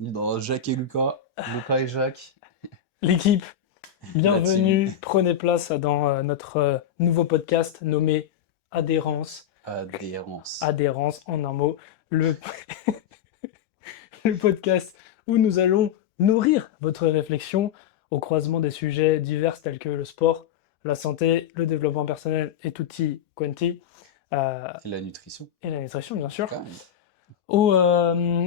bienvenue dans Jacques et Lucas, Lucas et Jacques. L'équipe, La team bienvenue, prenez place dans notre nouveau podcast nommé Adhérence. adhérence. Adhérence en un mot, le, le podcast où nous allons nourrir votre réflexion au croisement des sujets divers tels que le sport, la santé, le développement personnel et tutti quanti, euh, Et la nutrition, et la nutrition bien sûr. quand même.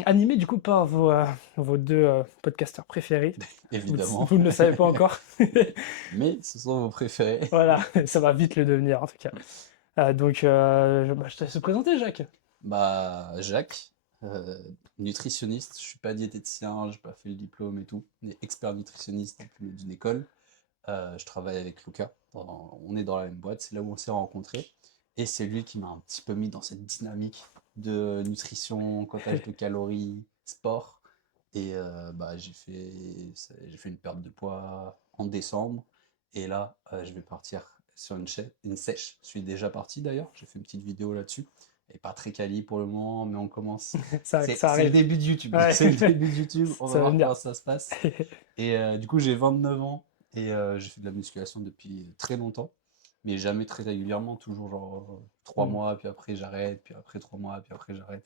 Animé du coup par vos deux podcasteurs préférés. Évidemment. Vous ne le savez pas encore. Mais ce sont vos préférés. Voilà, ça va vite le devenir en tout cas. Je te laisse te présenter, Jacques. Bah, Jacques, euh, nutritionniste. Je suis pas diététicien, j'ai pas fait le diplôme et tout. Mais expert nutritionniste diplômé d'une école. Je travaille avec Lucas. On est dans la même boîte, c'est là où on s'est rencontrés. Et c'est lui qui m'a un petit peu mis dans cette dynamique de nutrition, comptage de calories, sport. Et bah, j'ai fait une perte de poids en décembre. Et là, je vais partir sur une sèche. Je suis déjà parti d'ailleurs. J'ai fait une petite vidéo là-dessus. Et pas très quali pour le moment, mais on commence. Ça C'est le arrive. début de YouTube. Ouais, C'est le début de YouTube. On va ça va voir comment venir. ça se passe. Et du coup, j'ai 29 ans et j'ai fait de la musculation depuis très longtemps, mais jamais très régulièrement, toujours genre 3 Hmm. mois, puis après j'arrête, puis après 3 mois, puis après j'arrête,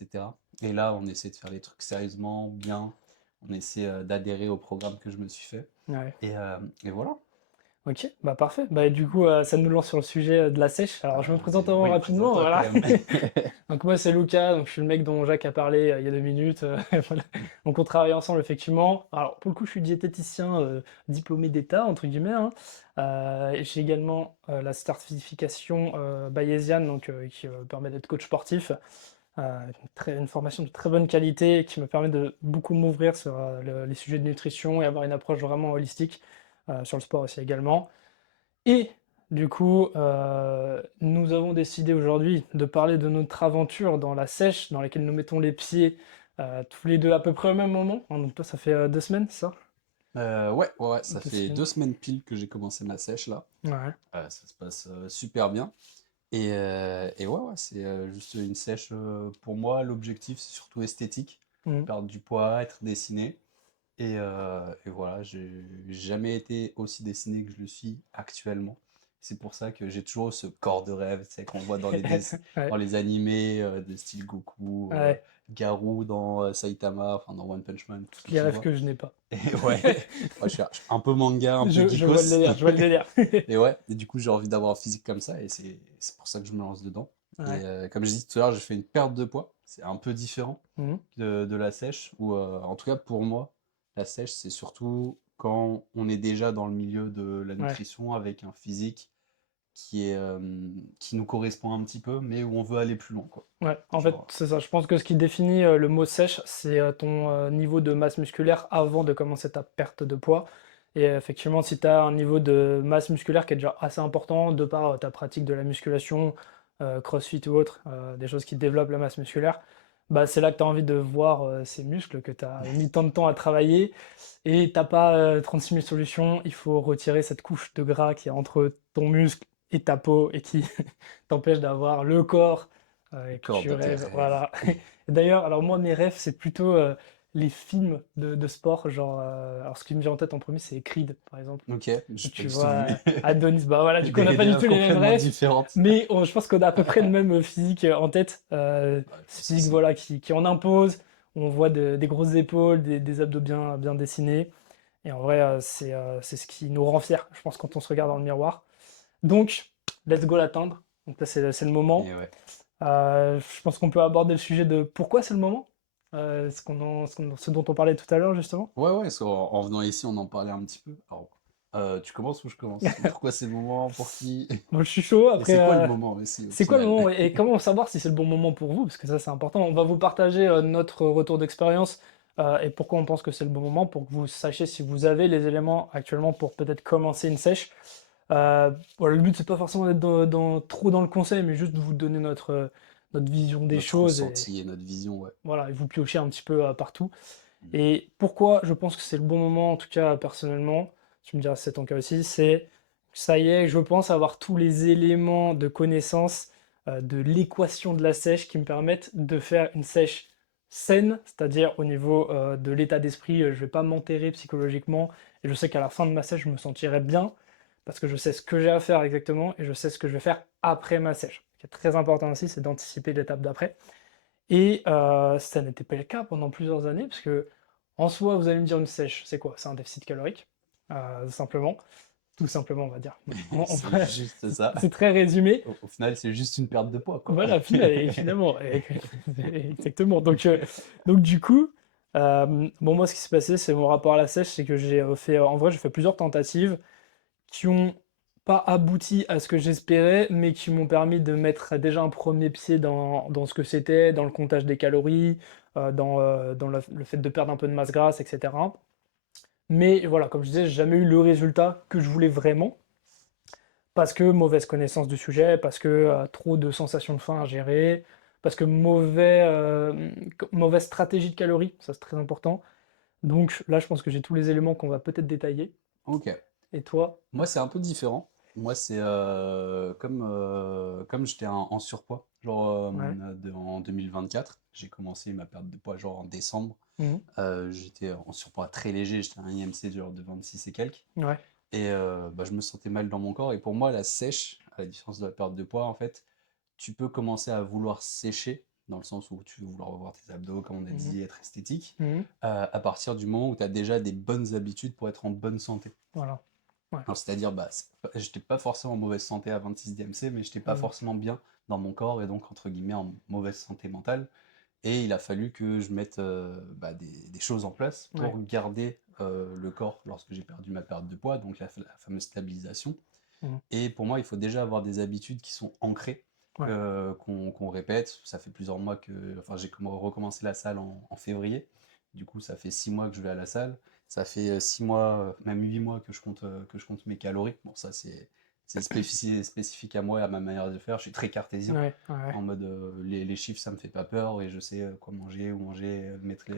etc. Et là, on essaie de faire les trucs sérieusement, bien. On essaie d'adhérer au programme que je me suis fait. Ouais. Et voilà. Ok, bah parfait. Bah, du coup, ça nous lance sur le sujet de la sèche. Alors, je me présente avant Oui, rapidement, présente-toi quand voilà. même. Donc, moi, c'est Lucas, donc je suis le mec dont Jacques a parlé il y a 2 minutes. Voilà. Donc, on travaille ensemble, effectivement. Alors, pour le coup, je suis diététicien diplômé d'État, entre guillemets, hein. Et j'ai également la certification bayésienne, donc, qui permet d'être coach sportif. Une formation de très bonne qualité qui me permet de beaucoup m'ouvrir sur les sujets de nutrition et avoir une approche vraiment holistique sur le sport aussi également. Et du coup, nous avons décidé aujourd'hui de parler de notre aventure dans la sèche, dans laquelle nous mettons les pieds tous les deux à peu près au même moment. Hein, donc toi, ça fait 2 semaines, c'est ça? Ouais, ça Deux fait semaines. 2 semaines pile que j'ai commencé ma sèche là. Ouais. Ça se passe super bien. Et ouais, c'est juste une sèche. Pour moi, l'objectif, c'est surtout esthétique. Mhm. Perdre du poids, être dessiné. Et voilà, j'ai jamais été aussi dessiné que je le suis actuellement. C'est pour ça que j'ai toujours ce corps de rêve, c'est qu'on voit Ouais. dans les animés de style Goku, Ouais. Garou dans Saitama, enfin dans One Punch Man, tout ce que Toutes les tu rêves vois. que je n'ai pas. Et ouais, moi, je suis un peu manga, un peu Je vois le geekos. délire, je vois le délire. Et ouais, et du coup, j'ai envie d'avoir un physique comme ça, et c'est pour ça que je me lance dedans. Et Ouais. comme je dit tout à l'heure, j'ai fait une perte de poids. C'est un peu différent Mhm. de la sèche, ou en tout cas pour moi, la sèche, c'est surtout quand on est déjà dans le milieu de la Ouais. nutrition avec un physique qui nous correspond un petit peu, mais où on veut aller plus loin, quoi. Ouais, en fait, Genre, c'est ça. Je pense que ce qui définit le mot sèche, c'est ton niveau de masse musculaire avant de commencer ta perte de poids. Et effectivement, si tu as un niveau de masse musculaire qui est déjà assez important, de par ta pratique de la musculation, CrossFit ou autre, des choses qui développent la masse musculaire, bah, c'est là que tu as envie de voir ces muscles que tu as mis tant de temps à travailler. Et t'as pas 36 000 solutions, il faut retirer cette couche de gras qui est entre ton muscle et ta peau et qui t'empêche d'avoir le corps le que corps tu de tes rêves. rêves. Voilà. D'ailleurs, alors moi, mes rêves, c'est plutôt les films de sport. Genre, alors ce qui me vient en tête en premier, c'est Creed, par exemple. Ok, je Où suis pas tu du tout, vois mais Adonis. Bah voilà, du coup, on n'a pas des du rêves tout les mêmes complètement rêves. différentes. Mais je pense qu'on a à peu près le même physique en tête. Ouais, je Ce pense physique aussi. voilà, qui en impose. On voit des grosses épaules, des abdos bien dessinés. Et en vrai, c'est ce qui nous rend fiers, je pense, quand on se regarde dans le miroir. Donc, let's go l'atteindre. Donc là, c'est le moment. Et ouais. Je pense qu'on peut aborder le sujet de pourquoi c'est le moment, ce dont on parlait tout à l'heure, justement. Ouais, parce en venant ici, on en parlait un petit peu. Alors, tu commences ou je commence? Pourquoi c'est le moment? Pour qui? Moi, je suis chaud. Et Après, c'est quoi le moment aussi, au c'est quoi le final? moment et comment savoir si c'est le bon moment pour vous? Parce que ça, c'est important. On va vous partager notre retour d'expérience et pourquoi on pense que c'est le bon moment pour que vous sachiez si vous avez les éléments actuellement pour peut-être commencer une sèche. Voilà, le but, c'est pas forcément d'être trop dans le conseil, mais juste de vous donner notre vision des Notre choses et ressenti et notre vision, ouais. voilà, et vous piocher un petit peu partout. Et pourquoi je pense que c'est le bon moment, en tout cas personnellement, tu me diras si c'est ton cas aussi, c'est que ça y est, je pense avoir tous les éléments de connaissance de l'équation de la sèche qui me permettent de faire une sèche saine, c'est-à-dire au niveau de l'état d'esprit, je vais pas m'enterrer psychologiquement et je sais qu'à la fin de ma sèche, je me sentirai bien parce que je sais ce que j'ai à faire exactement et je sais ce que je vais faire après ma sèche. Ce qui est très important aussi, c'est d'anticiper l'étape d'après. Et ça n'était pas le cas pendant plusieurs années parce que en soi, vous allez me dire une sèche, c'est quoi? C'est un déficit calorique, simplement, tout simplement, on va dire. C'est juste ça. C'est très résumé. Au final, c'est juste une perte de poids, quoi. Voilà, finalement, exactement. Donc du coup, bon, moi, ce qui s'est passé, c'est mon rapport à la sèche, c'est que j'ai fait, en vrai, j'ai fait plusieurs tentatives qui ont pas abouti à ce que j'espérais, mais qui m'ont permis de mettre déjà un premier pied dans ce que c'était, dans le comptage des calories, dans le fait de perdre un peu de masse grasse, etc. Mais voilà, comme je disais, j'ai jamais eu le résultat que je voulais vraiment. Parce que mauvaise connaissance du sujet, parce que trop de sensations de faim à gérer, parce que mauvaise stratégie de calories, ça c'est très important. Donc là, je pense que j'ai tous les éléments qu'on va peut-être détailler. Ok. Et toi? Moi, c'est un peu différent. Moi, c'est comme j'étais en surpoids, genre Ouais. en 2024, j'ai commencé ma perte de poids genre en décembre. Mhm. J'étais en surpoids très léger, j'étais un IMC genre de 26 et quelques. Ouais. Et bah, je me sentais mal dans mon corps. Et pour moi, la sèche, à la différence de la perte de poids, en fait, tu peux commencer à vouloir sécher, dans le sens où tu veux vouloir revoir tes abdos, comme on a Mhm. dit, être esthétique, Mhm. à partir du moment où tu as déjà des bonnes habitudes pour être en bonne santé. Voilà. Ouais. Alors, c'est-à-dire, bah, j'étais pas forcément en mauvaise santé à 26 DMC, mais j'étais pas Mhm. forcément bien dans mon corps et donc, entre guillemets, en mauvaise santé mentale. Et il a fallu que je mette bah, des choses en place Ouais. pour garder le corps lorsque j'ai perdu ma perte de poids, donc la fameuse stabilisation. Mhm. Et pour moi, il faut déjà avoir des habitudes qui sont ancrées, Ouais. qu'on répète. Ça fait plusieurs mois que, enfin, j'ai recommencé la salle en février. Du coup, ça fait 6 mois que je vais à la salle. Ça fait 6 mois, même 8 mois que je compte mes calories. Bon, ça, c'est spécifique à moi et à ma manière de faire. Je suis très cartésien. Ouais. Ouais. En mode, les chiffres, ça me fait pas peur et je sais quoi manger, où manger,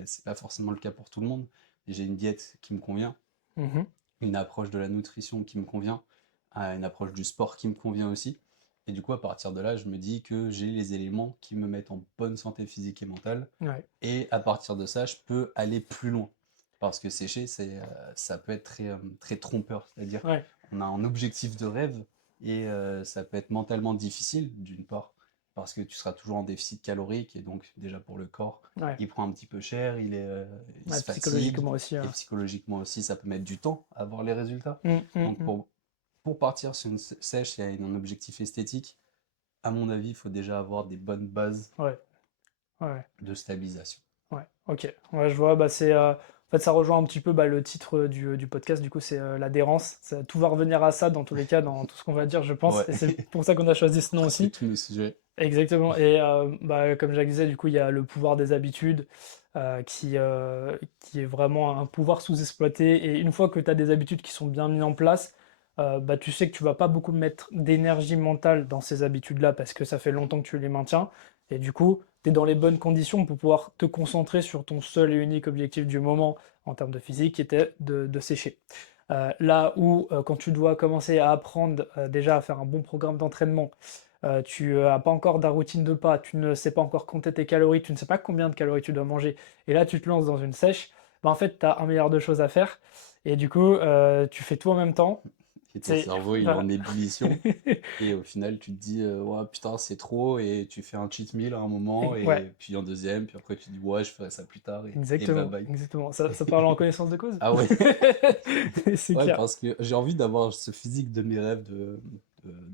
c'est pas forcément le cas pour tout le monde. J'ai une diète qui me convient, Mhm. une approche de la nutrition qui me convient, une approche du sport qui me convient aussi. Et du coup, à partir de là, je me dis que j'ai les éléments qui me mettent en bonne santé physique et mentale. Ouais. Et à partir de ça, je peux aller plus loin. Parce que sécher, ça peut être très trompeur. C'est-à-dire, Ouais. on a un objectif de rêve et ça peut être mentalement difficile, d'une part, parce que tu seras toujours en déficit calorique et donc, déjà pour le corps, Ouais. il prend un petit peu cher, il Ouais, se fatigue. psychologiquement aussi. Et psychologiquement aussi, ça peut mettre du temps à voir les résultats. Mhm. Donc Mhm. pour partir sur une sèche et un objectif esthétique, à mon avis, il faut déjà avoir des bonnes bases Ouais. Ouais. de stabilisation. Ouais, ok. Ouais, je vois, bah c'est en fait ça rejoint un petit peu bah, le titre du podcast, du coup c'est l'adhérence. Tout va revenir à ça dans tous les cas, dans tout ce qu'on va dire, je pense. Ouais, Et c'est pour ça qu'on a choisi ce nom presque aussi. tous nos sujets. Exactement. Et bah, comme Jacques disait, du coup, il y a le pouvoir des habitudes qui est vraiment un pouvoir sous-exploité. Et une fois que tu as des habitudes qui sont bien mises en place, bah, tu sais que tu vas pas beaucoup mettre d'énergie mentale dans ces habitudes-là parce que ça fait longtemps que tu les maintiens. Et du coup, tu es dans les bonnes conditions pour pouvoir te concentrer sur ton seul et unique objectif du moment en termes de physique, qui était de sécher. Là où, quand tu dois commencer à apprendre déjà à faire un bon programme d'entraînement, tu n'as pas encore ta routine de pas, tu ne sais pas encore compter tes calories, tu ne sais pas combien de calories tu dois manger, et là tu te lances dans une sèche, bah, en fait tu as un milliard de choses à faire, et du coup tu fais tout en même temps. Et ton C'est cerveau, il est voilà. en ébullition. Et au final, tu te dis, ouais, putain, c'est trop. Et tu fais un cheat meal à un moment. Ouais, Et puis un deuxième. Puis après, tu dis, ouais, je ferai ça plus tard. Et bye exactement, bye. exactement. Ça parle en connaissance de cause. Ah ouais. C'est Ouais, clair. parce que j'ai envie d'avoir ce physique de mes rêves de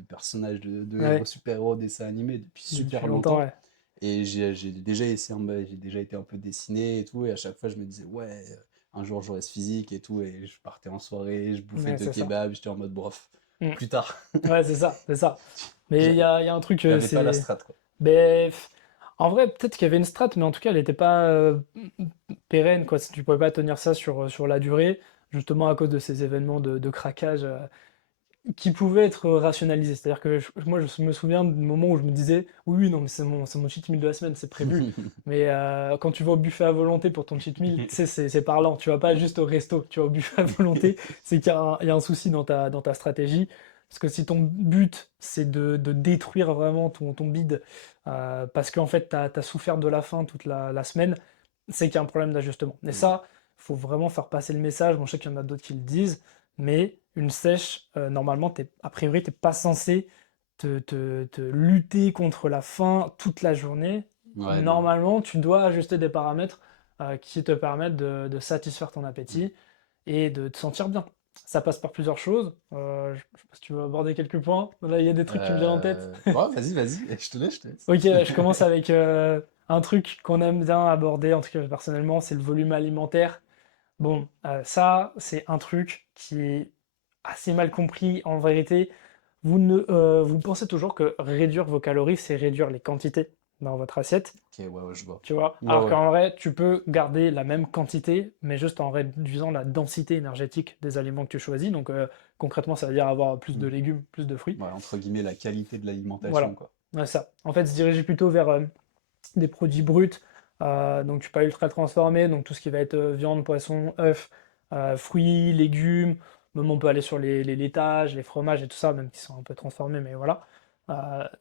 personnage de héros, Ouais, super-héros dessin animé depuis super depuis longtemps, longtemps. ouais. Et j'ai déjà essayé, j'ai déjà été un peu dessiné et tout. Et à chaque fois, je me disais, ouais, un jour j'aurai ce physique et tout. Et je partais en soirée, je bouffais Ouais, deux c'est ça. kebabs, j'étais en mode, bof, Mm. plus tard. Ouais, c'est ça, c'est ça. Mais J'a- il y a un truc, J'avais pas la c'est. strat, quoi. Ben, en vrai, peut-être qu'il y avait une strat, mais en tout cas, elle n'était pas pérenne, quoi. Tu pouvais pas tenir ça sur la durée, justement à cause de ces événements de craquage qui pouvaient être rationalisés. C'est-à-dire que moi, je me souviens du moment où je me disais, oui, oui, non, mais c'est mon cheat meal de la semaine, c'est prévu. Mais quand tu vas au buffet à volonté pour ton cheat meal, tu sais, c'est parlant. Tu vas pas juste au resto, tu vas au buffet à volonté, c'est qu'il y a un souci dans ta stratégie. Parce que si ton but, c'est de détruire vraiment ton bide, parce qu'en fait, tu as souffert de la faim toute la semaine, c'est qu'il y a un problème d'ajustement. Et Mmh. ça, il faut vraiment faire passer le message. Bon, je sais qu'il y en a d'autres qui le disent, mais une sèche, normalement, a priori, tu pas censé te lutter contre la faim toute la journée. Ouais, non. Normalement, tu dois ajuster des paramètres qui te permettent de satisfaire ton Mmh. appétit et de te sentir bien. Ça passe par plusieurs choses. Je sais pas si tu veux aborder quelques points. Là, il y a des trucs qui me viennent en tête. Ouais, vas-y, vas-y, je te laisse, je te laisse. Ok, je commence avec un truc qu'on aime bien aborder, en tout cas personnellement, c'est le volume alimentaire. Bon, ça, c'est un truc qui est assez mal compris en vérité. Vous pensez toujours que réduire vos calories, c'est réduire les quantités dans votre assiette, Ok, ouais, ouais, je vois. tu vois? Ouais, Alors ouais. qu'en vrai, tu peux garder la même quantité, mais juste en réduisant la densité énergétique des aliments que tu choisis. Donc concrètement, ça veut dire avoir plus de Mmh. légumes, plus de fruits. Ouais, entre guillemets, la qualité de l'alimentation, Voilà, quoi. ouais, ça. En fait, se diriger plutôt vers des produits bruts, donc pas ultra transformés, donc tout ce qui va être viande, poisson, œufs, fruits, légumes, même on peut aller sur les laitages, les fromages et tout ça, même qui sont un peu transformés, mais voilà.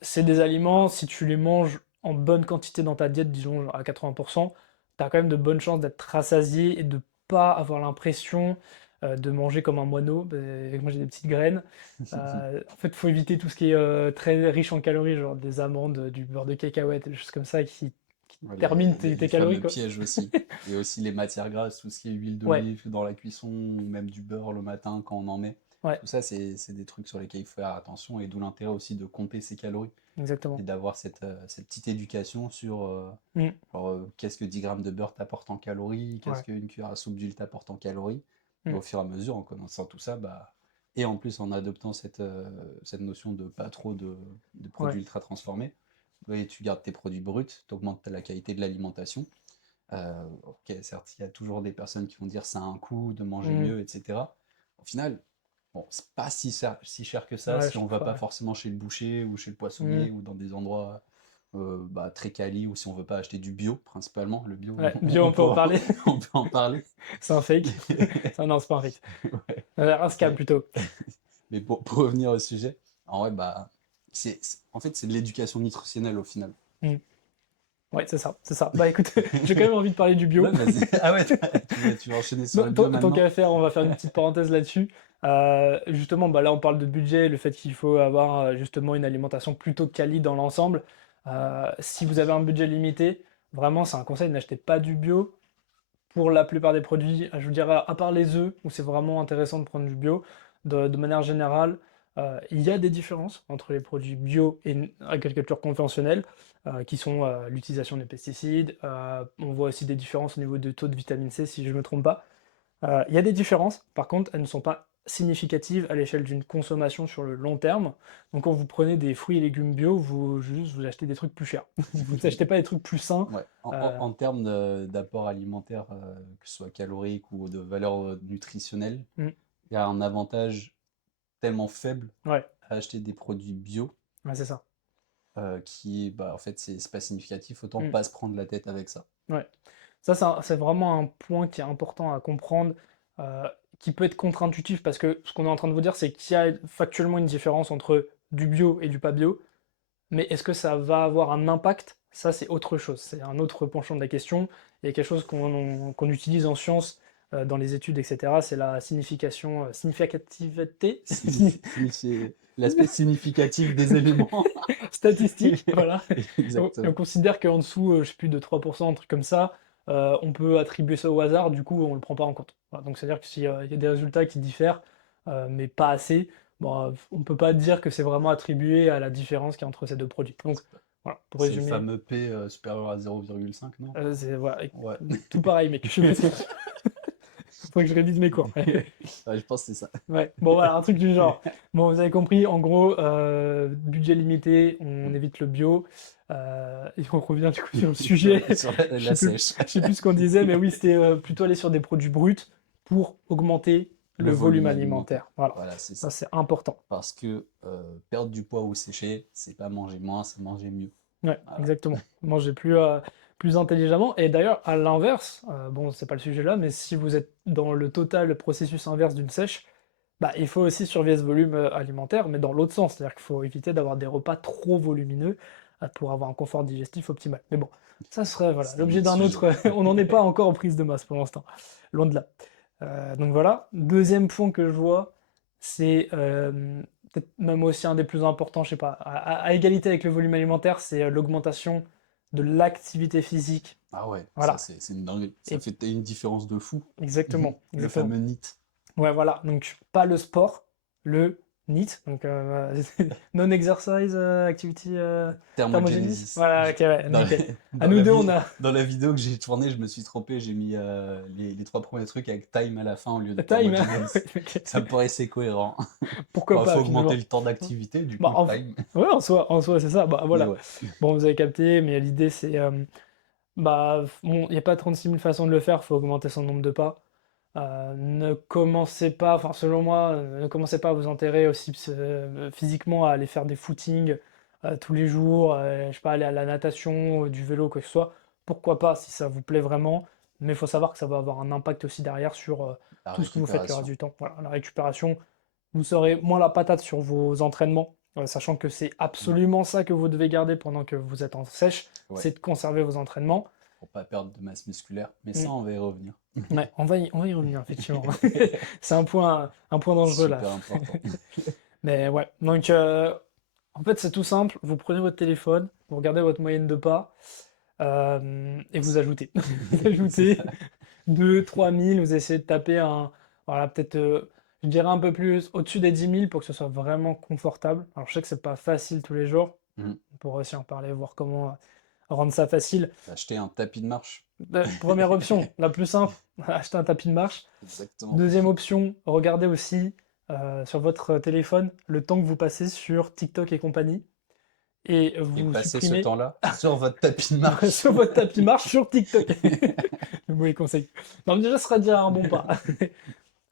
C'est des aliments, si tu les manges en bonne quantité dans ta diète, disons à 80%, tu as quand même de bonnes chances d'être rassasié et de pas avoir l'impression de manger comme un moineau. Moi j'ai des petites graines. En fait, il faut éviter tout ce qui est très riche en calories, genre des amandes, du beurre de cacahuète, des choses comme ça qui Ouais, terminent tes les calories, fameux quoi. pièges aussi. Et aussi les matières grasses, tout ce qui est huile Ouais, d'olive dans la cuisson, ou même du beurre le matin quand on en met. ouais, Tout ça, c'est des trucs sur lesquels il faut faire attention, et d'où l'intérêt aussi de compter ses calories et exactement. d'avoir cette petite éducation sur Mm, genre, qu'est-ce que 10 grammes de beurre t'apporte en calories, qu'est-ce ouais, qu'une cuillère à soupe d'huile t'apporte en calories. Et mm, au fur et à mesure, en connaissant tout ça, bah, et en plus en adoptant cette notion de pas trop de ouais, produits ultra transformés, oui, tu gardes tes produits bruts, tu augmentes la qualité de l'alimentation. Ok, certes, il y a toujours des personnes qui vont dire ça a un coût de manger mm, mieux, etc. Au final, bon, c'est pas si cher que ça ouais, si je on va trouve, pas ouais. forcément chez le boucher ou chez le Mm, poissonnier ou dans des endroits bah, très quali, ou si on veut pas acheter du bio, principalement. Le bio, ouais, bio, on peut en parler. on peut en parler. C'est un fake. Ça, non, c'est pas un fake. Ouais. Un scam Mais, plutôt. mais pour revenir au sujet, en vrai, bah, en fait, c'est de l'éducation nutritionnelle au final. Mm. Ouais, c'est ça, c'est ça. Bah écoute, j'ai quand même envie de parler du bio. Ouais, vas-y. Ah ouais, tu vas enchaîner sur Non, le tant bio tant maintenant? qu'à faire, on va faire une petite parenthèse là-dessus. Justement, bah là, on parle de budget, le fait qu'il faut avoir justement une alimentation plutôt quali dans l'ensemble. Si vous avez un budget limité, vraiment, c'est un conseil, n'achetez pas du bio. Pour la plupart des produits, je vous dirais, à part les œufs, où c'est vraiment intéressant de prendre du bio, de manière générale, il y a des différences entre les produits bio et agriculture conventionnelle, qui sont l'utilisation des pesticides. On voit aussi des différences au niveau de taux de vitamine C, si je ne me trompe pas. Il y a des différences, par contre, elles ne sont pas significatives à l'échelle d'une consommation sur le long terme. Donc quand vous prenez des fruits et légumes bio, vous achetez des trucs plus chers. Vous n'achetez pas des trucs plus sains. Ouais. Euh, En termes d'apport alimentaire, que ce soit calorique ou de valeur nutritionnelle, mm, il y a un avantage tellement faible ouais, à acheter des produits bio ouais, c'est ça. qui, bah, en fait, c'est pas significatif. Autant Mm, pas se prendre la tête avec ça. ouais. Ça, c'est vraiment un point qui est important à comprendre, euh, qui peut être contre-intuitif parce que ce qu'on est en train de vous dire, c'est qu'il y a factuellement une différence entre du bio et du pas bio. Mais est-ce que ça va avoir un impact? Ça, c'est autre chose. C'est un autre penchant de la question. Il y a quelque chose qu'on utilise en sciences, dans les études, etc. C'est la significativité L'aspect significatif des éléments. statistique. Voilà. Et on Exactement. considère qu'en dessous, je sais plus, de 3%, un truc comme ça, on peut attribuer ça au hasard. Du coup, on le prend pas en compte. Voilà. Donc, c'est-à-dire que s'il y a des résultats qui diffèrent, mais pas assez, bon, on peut pas dire que c'est vraiment attribué à la différence qu'il y a entre ces deux produits. Donc, voilà, pour C'est le résumer. fameux P supérieur à 0,5, non? Voilà, Ouais. tout pareil, mec. Je sais pas. Faudrait que je révise mes cours. Ouais, je pense que c'est ça. Ouais. Bon, voilà, un truc du genre. Bon, vous avez compris. En gros, budget limité, on Mm. évite le bio. Et on revient du coup sur le sujet. Sur Je la sais plus, sèche. je sais plus ce qu'on disait, mais oui, c'était plutôt aller sur des produits bruts pour augmenter Le le volume volume alimentaire. alimentaire. Voilà. Voilà, c'est Ça, ça. c'est important. Parce que perdre du poids ou sécher, c'est pas manger moins, c'est manger mieux. Ouais, Voilà. exactement. Manger plus intelligemment. Et d'ailleurs, à l'inverse, bon, c'est pas le sujet là, mais si vous êtes dans le total processus inverse d'une sèche, Bah, il faut aussi surveiller ce volume, alimentaire, mais dans l'autre sens. C'est-à-dire qu'il faut éviter d'avoir des repas trop volumineux, pour avoir un confort digestif optimal. Mais bon, ça serait, voilà, C'est un l'objet autre d'un sujet. autre on n'en est pas encore en prise de masse pour l'instant, loin de là. Donc voilà. Deuxième point que je vois, c'est, peut-être même aussi un des plus importants, je sais pas, à égalité avec le volume alimentaire, c'est, l'augmentation de l'activité physique. Ah ouais, ça Voilà c'est une dinguerie. Ça et fait une différence de fou. exactement, Le exactement. fameux NEAT. Ouais, voilà, donc pas le sport, le NEAT, donc non-exercise activity thermogenesis. Thermogenesis. Voilà, ok, ouais, Dans, nickel. À dans nous la deux, on a dans la vidéo que j'ai tournée, je me suis trompé, j'ai mis les trois premiers trucs avec time à la fin au lieu de time. Ouais, thermogenesis. ok. Ça me paraissait cohérent. Pourquoi Il faut pas augmenter finalement? le temps d'activité, du Bah, coup, en, time. ouais, en soi, c'est ça. Bah Mais voilà. ouais. Bon, vous avez capté, mais l'idée c'est, bah, bon, il n'y a pas 36 000 façons de le faire, il faut augmenter son nombre de pas. Ne commencez pas, enfin selon moi, ne commencez pas à vous enterrer aussi physiquement à aller faire des footings tous les jours, je sais pas, aller à la natation, du vélo, quoi que ce soit. Pourquoi pas si ça vous plaît vraiment, mais il faut savoir que ça va avoir un impact aussi derrière sur La tout ce que vous faites le reste récupération. du temps. Voilà, la récupération, vous serez moins la patate sur vos entraînements, sachant que c'est Mm. absolument ça que vous devez garder pendant que vous êtes en sèche, Ouais, c'est de conserver vos entraînements. pour pas perdre de masse musculaire. Mais Mm. ça, on va y revenir. Ouais, on va y revenir, effectivement. C'est un point dangereux là. Super important. Mais ouais, donc en fait c'est tout simple, vous prenez votre téléphone, vous regardez votre moyenne de pas, et vous ajoutez. Vous C'est ça. ajoutez 2 3 000, vous essayez de taper un, voilà, peut-être, je dirais un peu plus au-dessus des 10 000 pour que ce soit vraiment confortable. Alors je sais que c'est pas facile tous les jours, Mm. on pourra aussi en parler, voir comment rendre ça facile. Acheter un tapis de marche. Première option, la plus simple, acheter un tapis de marche. Exactement. Deuxième option, regardez aussi sur votre téléphone le temps que vous passez sur TikTok et compagnie et Et vous passer ce supprimez temps-là sur votre tapis de marche. sur votre tapis marche sur TikTok. Le mauvais conseil. Non, mais déjà, ce sera déjà un bon pas.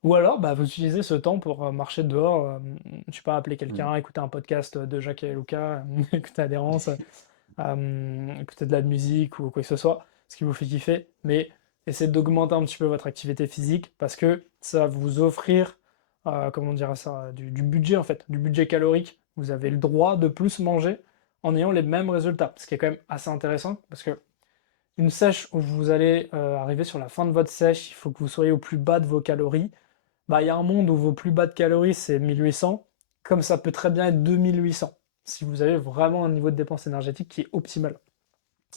Ou alors, bah, vous utilisez ce temps pour marcher dehors, je sais pas, appeler Mm. quelqu'un, écouter un podcast de Jacques et Lucas, écouter Adhérence, écouter de la musique ou quoi que ce soit, ce qui vous fait kiffer, mais essayez d'augmenter un petit peu votre activité physique parce que ça va vous offrir, comment dire ça, du budget en fait, du budget calorique. Vous avez le droit de plus manger en ayant les mêmes résultats, ce qui est quand même assez intéressant parce que une sèche où vous allez arriver sur la fin de votre sèche, il faut que vous soyez au plus bas de vos calories. Bah, il y a un monde où vos plus bas de calories c'est 1800, comme ça peut très bien être 2800 si vous avez vraiment un niveau de dépense énergétique qui est optimal.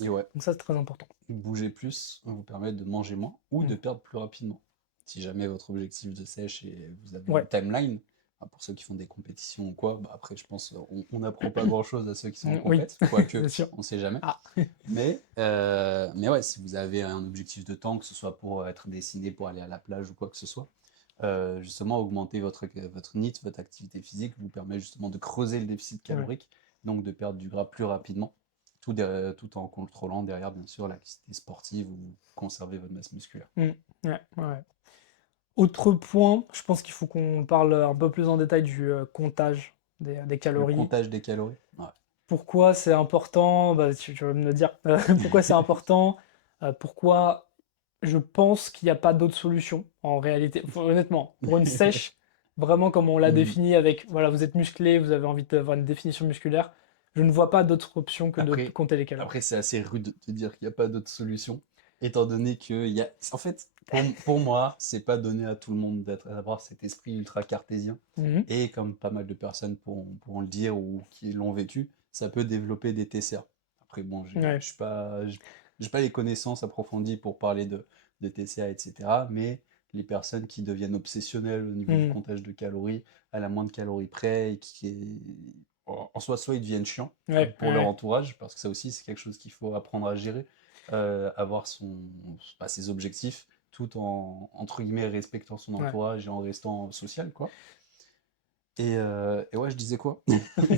Et ouais, Donc ça, c'est très important. bouger plus vous permet de manger moins ou de Mm. perdre plus rapidement. Si jamais votre objectif de sèche et vous avez une Ouais. timeline, pour ceux qui font des compétitions ou quoi, bah après je pense on n'apprend pas grand-chose à ceux qui sont en Oui, compète, quoique c'est sûr. on sait jamais. Ah, Mais ouais, si vous avez un objectif de temps, que ce soit pour être dessiné, pour aller à la plage ou quoi que ce soit, justement augmenter votre NEAT, votre activité physique, vous permet justement de creuser le déficit ouais. calorique, donc de perdre du gras plus rapidement, tout en contrôlant derrière bien sûr l'activité sportive ou conserver votre masse musculaire. Mm. Ouais, ouais. Autre point, je pense qu'il faut qu'on parle un peu plus en détail du comptage des Le calories. comptage des calories, ouais. Pourquoi c'est important? Bah, tu vas me le dire. Pourquoi c'est important? Pourquoi je pense qu'il n'y a pas d'autre solution en réalité. Honnêtement, pour une sèche, vraiment comme on l'a Mhm. défini avec, voilà, vous êtes musclé, vous avez envie d'avoir une définition musculaire, je ne vois pas d'autre option que de Après, compter les calories. après c'est assez rude de dire qu'il n'y a pas d'autre solution, étant donné que y a... En fait, pour moi, c'est pas donné à tout le monde d'avoir cet esprit ultra cartésien. Mhm. Et comme pas mal de personnes pourront le dire ou qui l'ont vécu, ça peut développer des TCA. Après, bon, Ouais. j'ai pas les connaissances approfondies pour parler de TCA, etc. Mais les personnes qui deviennent obsessionnelles au niveau du Mhm. comptage de calories, à la moindre calorie près, et en soi, soit ils deviennent chiants Ouais, pour leur ouais, entourage, parce que ça aussi, c'est quelque chose qu'il faut apprendre à gérer, avoir ses objectifs, tout en, entre guillemets, respectant son ouais. entourage et en restant social, quoi. Et ouais, je disais quoi?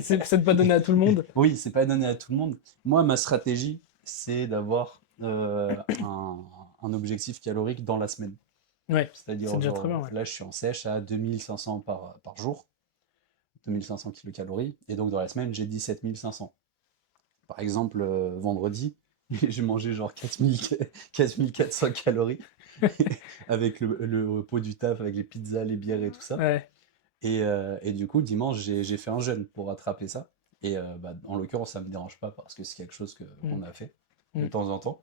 C'est peut-être pas donné à tout le monde. Oui, c'est pas donné à tout le monde. Moi, ma stratégie, c'est d'avoir un objectif calorique dans la semaine. Ouais, c'est C'est-à-dire, déjà très bien, genre, ouais. là, je suis en sèche à 2500 par jour, 2500 kilocalories, et donc dans la semaine, j'ai 17 500. Par exemple, vendredi, j'ai mangé genre 4400 calories avec le repos du taf, avec les pizzas, les bières et tout ça. Ouais. Et du coup, dimanche, j'ai fait un jeûne pour rattraper ça. Et bah, en l'occurrence, ça me dérange pas parce que c'est quelque chose Mm, qu'on a fait de mm, temps en temps.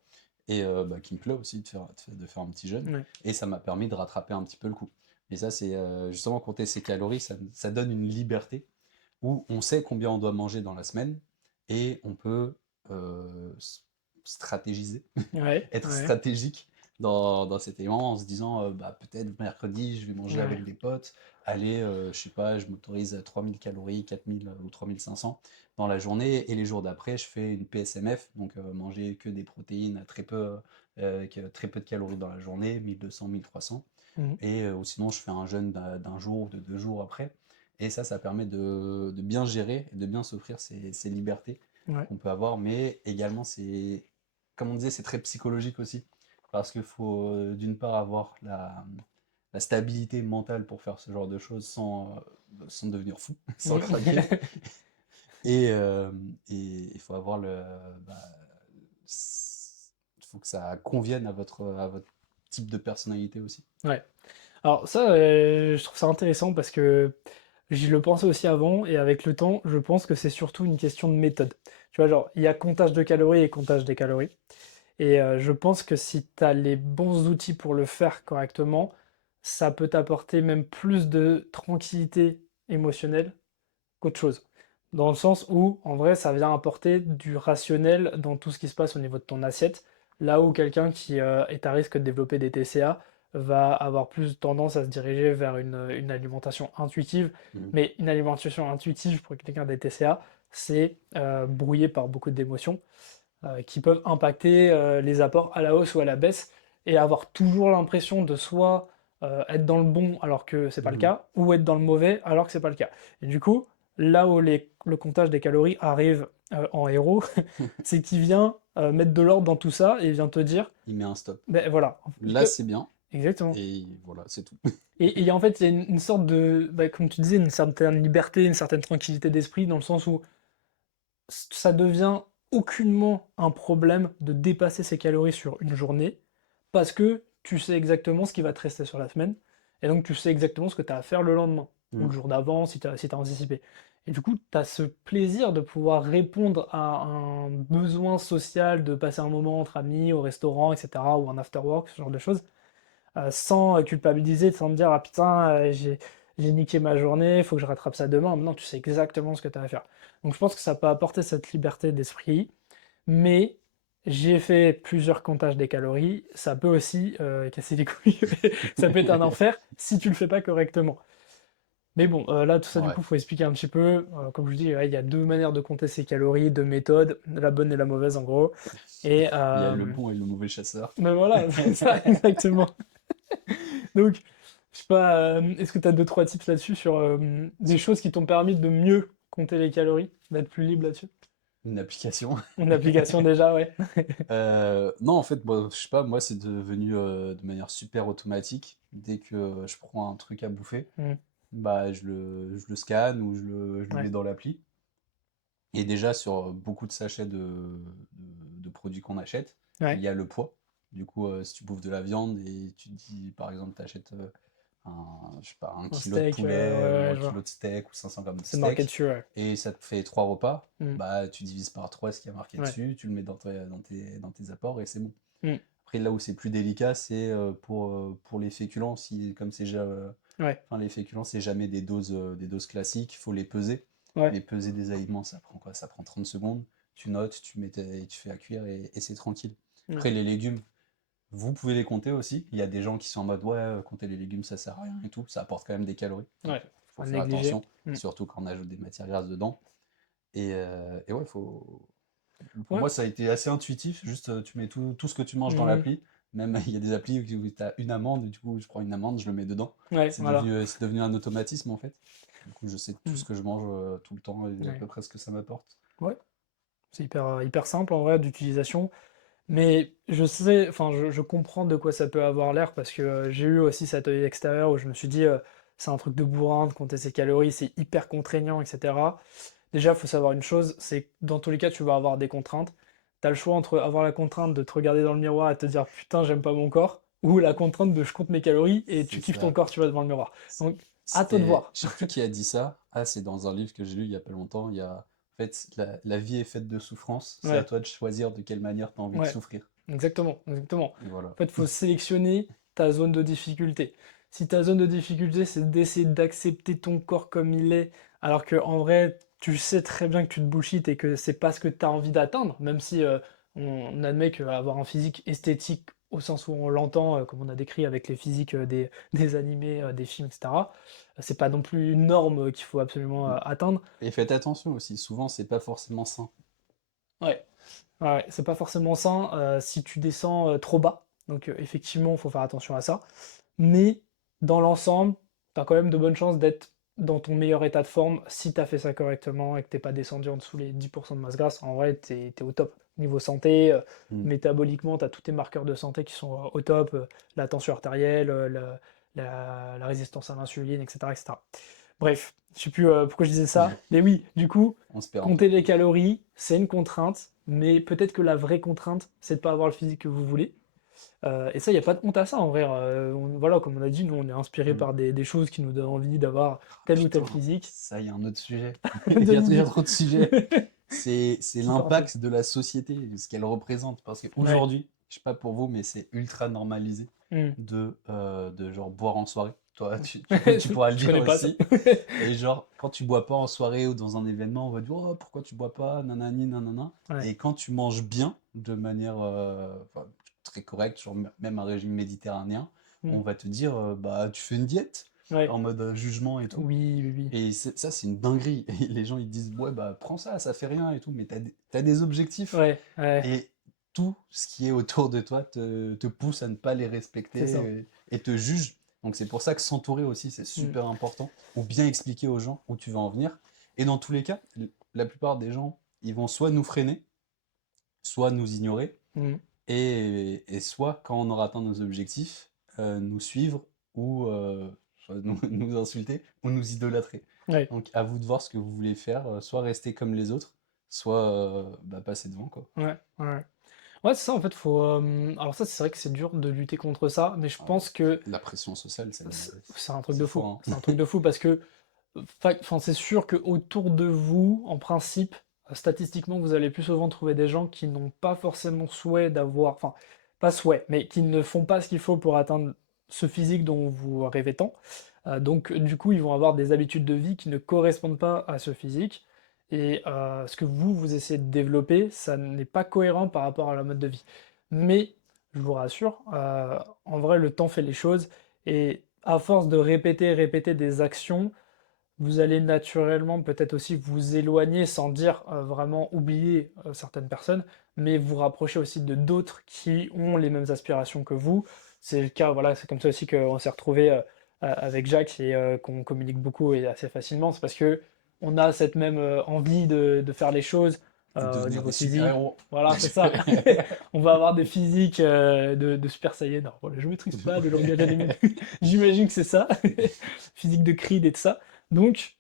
Et bah, qui me plaît aussi de faire un petit jeûne. ouais, Et ça m'a permis de rattraper un petit peu le coup. Et ça, c'est justement compter ses calories, ça donne une liberté où on sait combien on doit manger dans la semaine et on peut stratégiser, ouais, être ouais, stratégique dans cet élément en se disant bah, peut-être mercredi je vais manger ouais. avec des potes, allez, je sais pas, je m'autorise à 3000 calories, 4000 ou 3500 dans la journée et les jours d'après je fais une PSMF, donc manger que des protéines avec très peu de calories dans la journée, 1200, 1300 Mm, et ou sinon je fais un jeûne d'un jour ou de 2 jours après. Et ça permet de bien gérer et de bien s'offrir ces libertés ouais, qu'on peut avoir. Mais également, comme on disait, c'est très psychologique aussi. Parce qu'il faut d'une part avoir la stabilité mentale pour faire ce genre de choses sans devenir fou, sans craquer. mm. Et il faut avoir bah, il faut que ça convienne à votre type de personnalité aussi. Ouais. Alors ça, je trouve ça intéressant parce que j'y le pensais aussi avant et avec le temps, je pense que c'est surtout une question de méthode. Tu vois, genre, il y a comptage de calories et comptage des calories. Et je pense que si tu as les bons outils pour le faire correctement, ça peut t'apporter même plus de tranquillité émotionnelle qu'autre chose. Dans le sens où, en vrai, ça vient apporter du rationnel dans tout ce qui se passe au niveau de ton assiette, là où quelqu'un qui est à risque de développer des TCA va avoir plus tendance à se diriger vers une alimentation intuitive. Mhm. Mais une alimentation intuitive pour quelqu'un des TCA, c'est brouillé par beaucoup d'émotions qui peuvent impacter les apports à la hausse ou à la baisse et avoir toujours l'impression de soit être dans le bon alors que c'est pas le Mhm. cas, ou être dans le mauvais alors que c'est pas le cas. Et du coup, là où le comptage des calories arrive en héros, c'est qu'il vient mettre de l'ordre dans tout ça et il vient te dire, Il met un stop. ben voilà, Là, c'est bien. exactement. Et voilà, c'est tout. Et en fait, il y a une sorte de, bah, comme tu disais, une certaine liberté, une certaine tranquillité d'esprit, dans le sens où ça devient aucunement un problème de dépasser ses calories sur une journée parce que tu sais exactement ce qui va te rester sur la semaine et donc tu sais exactement ce que tu as à faire le lendemain ou Mm. le jour d'avant si tu as anticipé. Et du coup, tu as ce plaisir de pouvoir répondre à un besoin social de passer un moment entre amis, au restaurant, etc., ou un after work, ce genre de choses, sans culpabiliser, sans te dire ah putain, j'ai niqué ma journée, il faut que je rattrape ça demain. Non, tu sais exactement ce que tu as à faire. Donc je pense que ça peut apporter cette liberté d'esprit, mais j'ai fait plusieurs comptages des calories, ça peut aussi casser les couilles, ça peut être un enfer si tu le fais pas correctement. Mais bon, là, tout ça, du Ouais. coup, faut expliquer un petit peu. Comme je dis, ouais, il y a deux manières de compter ses calories, deux méthodes, la bonne et la mauvaise, en gros. Et, Il y a le bon et le mauvais chasseur. mais voilà, c'est ça, exactement. Donc, je sais pas, est-ce que tu as deux, trois tips là-dessus sur des choses qui t'ont permis de mieux compter les calories, d'être plus libre là-dessus? Une application. Une application déjà, ouais. Non, en fait, moi, je sais pas, moi, c'est devenu de manière super automatique. Dès que je prends un truc à bouffer, Mm, bah, je le scanne ou je le ouais, mets dans l'appli. Et déjà, sur beaucoup de sachets de produits qu'on achète, il ouais. y a le poids. Du coup, si tu bouffes de la viande et tu te dis, par exemple, tu achètes je sais pas, un Un kilo de steak, poulet ou ouais, un je vois. kilo de steak ou 500 grammes de C'est marqué steak, dessus, ouais. et ça te fait 3 repas, Mm, bah, tu divises par 3 ce qui a marqué ouais. dessus, tu le mets dans tes apports et c'est bon. Mm, Après, là où c'est plus délicat, c'est pour les féculents, si, comme ouais, enfin, les féculents, c'est jamais des doses classiques, il faut les peser. ouais. Mais peser des aliments, ça prend quoi? Ça prend 30 secondes. Tu notes, tu fais à cuire et c'est tranquille. Ouais. Après, les légumes, vous pouvez les compter aussi. Il y a des gens qui sont en mode ouais, compter les légumes, ça sert à rien et tout. Ça apporte quand même des calories. Donc, Ouais. faut Pas faire négliger. attention, Mm. surtout quand on ajoute des matières grasses dedans. Et ouais, pour Ouais. moi, ça a été assez intuitif. Juste, tu mets tout ce que tu manges dans Mm, l'appli. Même, il y a des applis où tu as une amande, et du coup, je prends une amande, je le mets dedans. ouais, C'est voilà. devenu, euh, c'est devenu un automatisme, en fait. Du coup, je sais tout Mm, ce que je mange tout le temps et à ouais. peu près ce que ça m'apporte. Ouais. C'est hyper simple en vrai d'utilisation. Mais je sais, enfin, je comprends de quoi ça peut avoir l'air parce que j'ai eu aussi cet œil extérieur où je me suis dit, c'est un truc de bourrin de compter ses calories, c'est hyper contraignant, etc. Déjà, il faut savoir une chose, c'est que dans tous les cas, tu vas avoir des contraintes. Tu as le choix entre avoir la contrainte de te regarder dans le miroir et te dire, putain, j'aime pas mon corps, ou la contrainte de je compte mes calories et tu C'est kiffes ton ça. corps, tu vois, devant le miroir. Donc, À toi de C'était, voir. je sais plus qui a dit ça. Ah, c'est dans un livre que j'ai lu il y a pas longtemps. En fait, la vie est faite de souffrance. C'est à Ouais, toi de choisir de quelle manière tu as envie de ouais, souffrir. exactement, exactement. Et voilà. En fait, il faut sélectionner ta zone de difficulté. Si ta zone de difficulté, c'est d'essayer d'accepter ton corps comme il est, alors que en vrai, tu sais très bien que tu te bullshit et que c'est pas ce que tu as envie d'atteindre, même si on admet qu'avoir un physique esthétique au sens où on l'entend, comme on a décrit avec les physiques des animés, des films, etc., c'est pas non plus une norme qu'il faut absolument Mm. atteindre. Et faites attention aussi. Souvent, c'est pas forcément sain. Ouais. Ouais, c'est pas forcément sain si tu descends trop bas. Donc effectivement, il faut faire attention à ça. Mais dans l'ensemble, tu as quand même de bonnes chances d'être dans ton meilleur état de forme si tu as fait ça correctement et que t'es pas descendu en dessous les 10% de masse grasse. En vrai, tu es au top. Niveau santé, Mm. métaboliquement, tu as tous tes marqueurs de santé qui sont au top. La tension artérielle, la résistance à l'insuline, etc., etc. Bref, je sais plus pourquoi je disais ça. Mais oui, du coup, On se perd un peu. compter les calories, c'est une contrainte. Mais peut-être que la vraie contrainte, c'est de pas avoir le physique que vous voulez. Et ça, il n'y a pas de honte à ça en vrai. Voilà, comme on a dit, nous on est inspiré Mm. par des choses qui nous donnent envie d'avoir tel ou tel Putain, physique. ça, il y a un autre sujet. Il y a Donne-nous. trop de sujets. C'est C'est parfait. l'impact de la société, ce qu'elle représente. Parce Ouais. qu'aujourd'hui, je sais pas pour vous, mais c'est ultra normalisé Hmm. de genre boire en soirée. Toi, tu pourras le Je dire connais pas ça. aussi. Et genre, quand tu bois pas en soirée ou dans un événement, on va dire oh, pourquoi tu bois pas, nanani, nanana. Ouais, Et quand tu manges bien, de manière enfin, très correcte, genre même un régime méditerranéen, hmm. on va te dire bah tu fais une diète Ouais. en mode jugement et tout. Oui, oui, oui. Et ça, c'est une dinguerie. Et les gens, ils disent, ouais, bah, prends ça, ça fait rien et tout, mais t'as des objectifs. Ouais, ouais, Et tout ce qui est autour de toi te pousse à ne pas les c'est respecter ça. et te juge. Donc c'est pour ça que s'entourer aussi, c'est Hmm. super important. Ou bien expliquer aux gens où tu vas en venir. Et dans tous les cas, la plupart des gens, ils vont soit nous freiner, soit nous ignorer, Hmm. et soit, quand on aura atteint nos objectifs, nous suivre ou soit nous insulter ou nous idolâtrer. Ouais, Donc à vous de voir ce que vous voulez faire, soit rester comme les autres, soit bah, passer devant, quoi. ouais, ouais. Ouais, c'est ça en fait, faut. Alors ça, c'est vrai que c'est dur de lutter contre ça, mais je Ah, pense que la pression sociale, c'est un truc c'est de fort, fou. hein. C'est un truc de fou parce que enfin, c'est sûr que autour de vous, en principe, statistiquement, vous allez plus souvent trouver des gens qui n'ont pas forcément souhait d'avoir, enfin, pas souhait, mais qui ne font pas ce qu'il faut pour atteindre ce physique dont vous rêvez tant. Donc, du coup, ils vont avoir des habitudes de vie qui ne correspondent pas à ce physique. Et ce que vous essayez de développer, ça n'est pas cohérent par rapport à la mode de vie. Mais, je vous rassure, en vrai, le temps fait les choses. Et à force de répéter, répéter des actions, vous allez naturellement peut-être aussi vous éloigner sans dire vraiment oublier certaines personnes, mais vous rapprocher aussi de d'autres qui ont les mêmes aspirations que vous. C'est le cas, voilà, c'est comme ça aussi qu'on s'est retrouvé avec Jacques et qu'on communique beaucoup et assez facilement. C'est parce que on a cette même envie de faire les choses De au devenir niveau des physique. super-héros. Voilà, c'est ça. On va avoir des physiques de Super Saiyan. Alors, voilà, je maîtrise pas le langage animé. J'imagine que c'est ça. Physique de Creed et tout ça. Donc,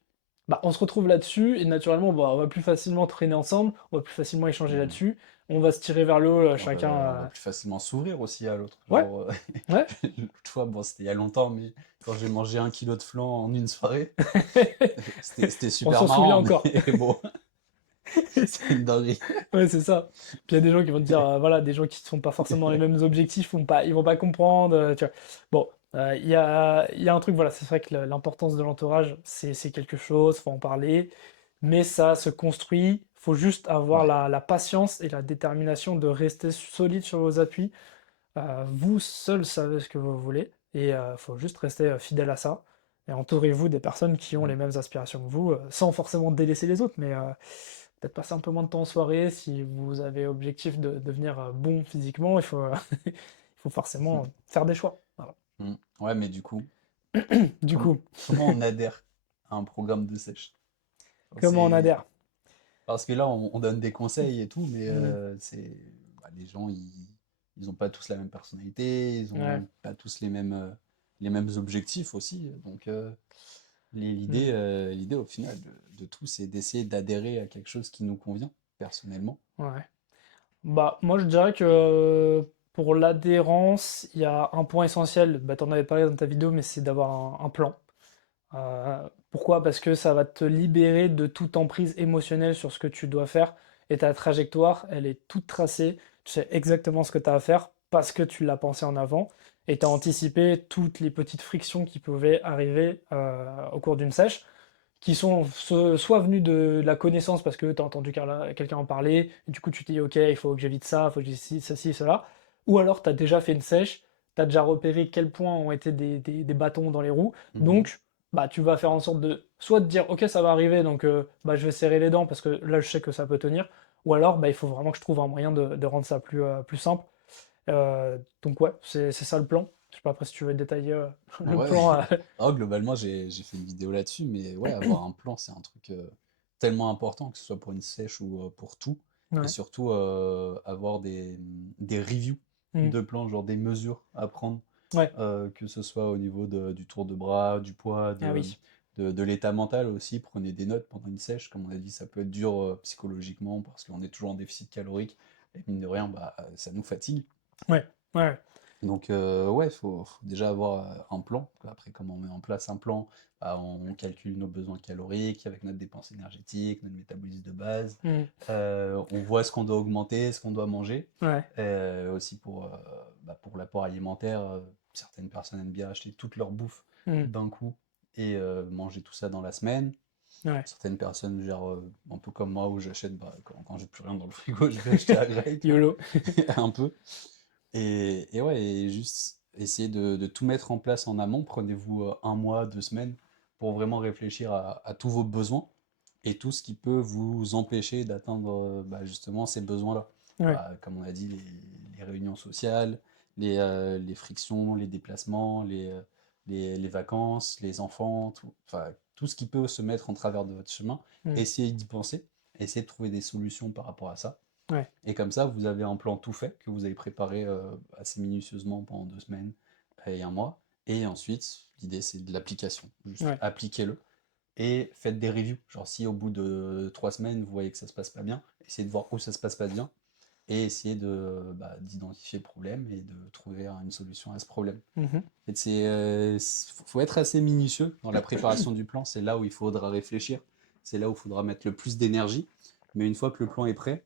bah, on se retrouve là-dessus et naturellement, on va plus facilement traîner ensemble, on va plus facilement échanger Mm. là-dessus. On va se tirer vers le haut, chacun. On va plus facilement s'ouvrir aussi à l'autre. Ouais, Genre, ouais. l'autre fois, bon, c'était il y a longtemps, mais quand j'ai mangé 1 kilo de flan en une soirée, c'était On super s'en souvient marrant, encore. mais bon, c'est une dinguerie. Ouais, c'est ça. Puis il y a des gens qui vont te dire, voilà, des gens qui ne sont pas forcément les mêmes objectifs, ils vont pas comprendre. Tu vois. Bon, il y a un truc, voilà, c'est vrai que l'importance de l'entourage, c'est quelque chose, faut en parler, mais ça se construit. Faut juste avoir Ouais. la patience et la détermination de rester solide sur vos appuis. Vous seul savez ce que vous voulez et il faut juste rester fidèle à ça. Et entourez-vous des personnes qui ont Mm. les mêmes aspirations que vous, sans forcément délaisser les autres, mais peut-être passer un peu moins de temps en soirée si vous avez objectif de devenir bon physiquement, il faut forcément faire des choix. Voilà. Mm. Ouais, mais du coup, Du coup, comment on adhère à un programme de sèche? Enfin, comment on adhère? parce que là, on donne des conseils et tout, mais Hmm, bah, les gens, ils ont pas tous la même personnalité, ils ouais, ont pas tous les mêmes objectifs aussi. Donc, hmm, l'idée au final de tout, c'est d'essayer d'adhérer à quelque chose qui nous convient personnellement. ouais. Bah, moi je dirais que pour l'adhérence, il y a un point essentiel, bah, tu en avais parlé dans ta vidéo, mais c'est d'avoir un plan. Pourquoi? Parce que ça va te libérer de toute emprise émotionnelle sur ce que tu dois faire et ta trajectoire, elle est toute tracée. Tu sais exactement ce que tu as à faire parce que tu l'as pensé en avant et tu as anticipé toutes les petites frictions qui pouvaient arriver au cours d'une sèche, qui sont soit venues de la connaissance parce que tu as entendu quelqu'un en parler, et du coup tu te dis ok, il faut que j'évite ça, il faut que j'évite ceci, cela, ou alors tu as déjà fait une sèche, tu as déjà repéré quels points ont été des bâtons dans les roues, Mhm. donc bah, tu vas faire en sorte de soit te dire ok, ça va arriver, donc bah, je vais serrer les dents parce que là je sais que ça peut tenir, ou alors bah, il faut vraiment que je trouve un moyen de rendre ça plus simple. Donc ouais, c'est ça le plan. Je sais pas après si tu veux détailler le Ouais, plan. oh, globalement, j'ai fait une vidéo là-dessus, mais ouais, avoir un plan, c'est un truc tellement important, que ce soit pour une sèche ou pour tout. Et Ouais. surtout, avoir des reviews Mm. de plans, genre des mesures à prendre, Ouais. que ce soit au niveau du tour de bras, du poids, Ah oui. de l'état mental aussi. Prenez des notes pendant une sèche, comme on a dit, ça peut être dur psychologiquement, parce qu'on est toujours en déficit calorique, et mine de rien, bah, ça nous fatigue. Ouais. Ouais. Donc ouais, faut déjà avoir un plan. Après, comment on met en place un plan? Bah, on calcule nos besoins caloriques avec notre dépense énergétique, notre métabolisme de base. Mm. On voit ce qu'on doit augmenter, ce qu'on doit manger. Ouais. Aussi pour l'apport alimentaire, certaines personnes aiment bien acheter toute leur bouffe Mm. d'un coup et manger tout ça dans la semaine. Ouais. Certaines personnes gèrent un peu comme moi où j'achète quand j'ai plus rien dans le frigo, je vais acheter à grec YOLO. un peu. Et ouais, et juste essayer de tout mettre en place en amont. Prenez-vous un mois, 2 semaines pour vraiment réfléchir à tous vos besoins et tout ce qui peut vous empêcher d'atteindre bah, justement ces besoins-là. Ouais. Bah, comme on a dit, les réunions sociales, les frictions, les déplacements, les vacances, les enfants, tout, enfin, tout ce qui peut se mettre en travers de votre chemin. Mm. Essayez d'y penser, essayez de trouver des solutions par rapport à ça. Ouais. Et comme ça, vous avez un plan tout fait que vous avez préparé assez minutieusement pendant 2 semaines et un mois. Et ensuite, l'idée c'est de l'application. Juste Ouais. appliquez-le et faites des reviews. Genre si au bout de 3 semaines vous voyez que ça se passe pas bien, essayez de voir où ça se passe pas bien et essayez d'identifier le problème et de trouver une solution à ce problème. Mhm. En fait, faut être assez minutieux dans la préparation du plan. C'est là où il faudra réfléchir. C'est là où il faudra mettre le plus d'énergie. Mais une fois que le plan est prêt,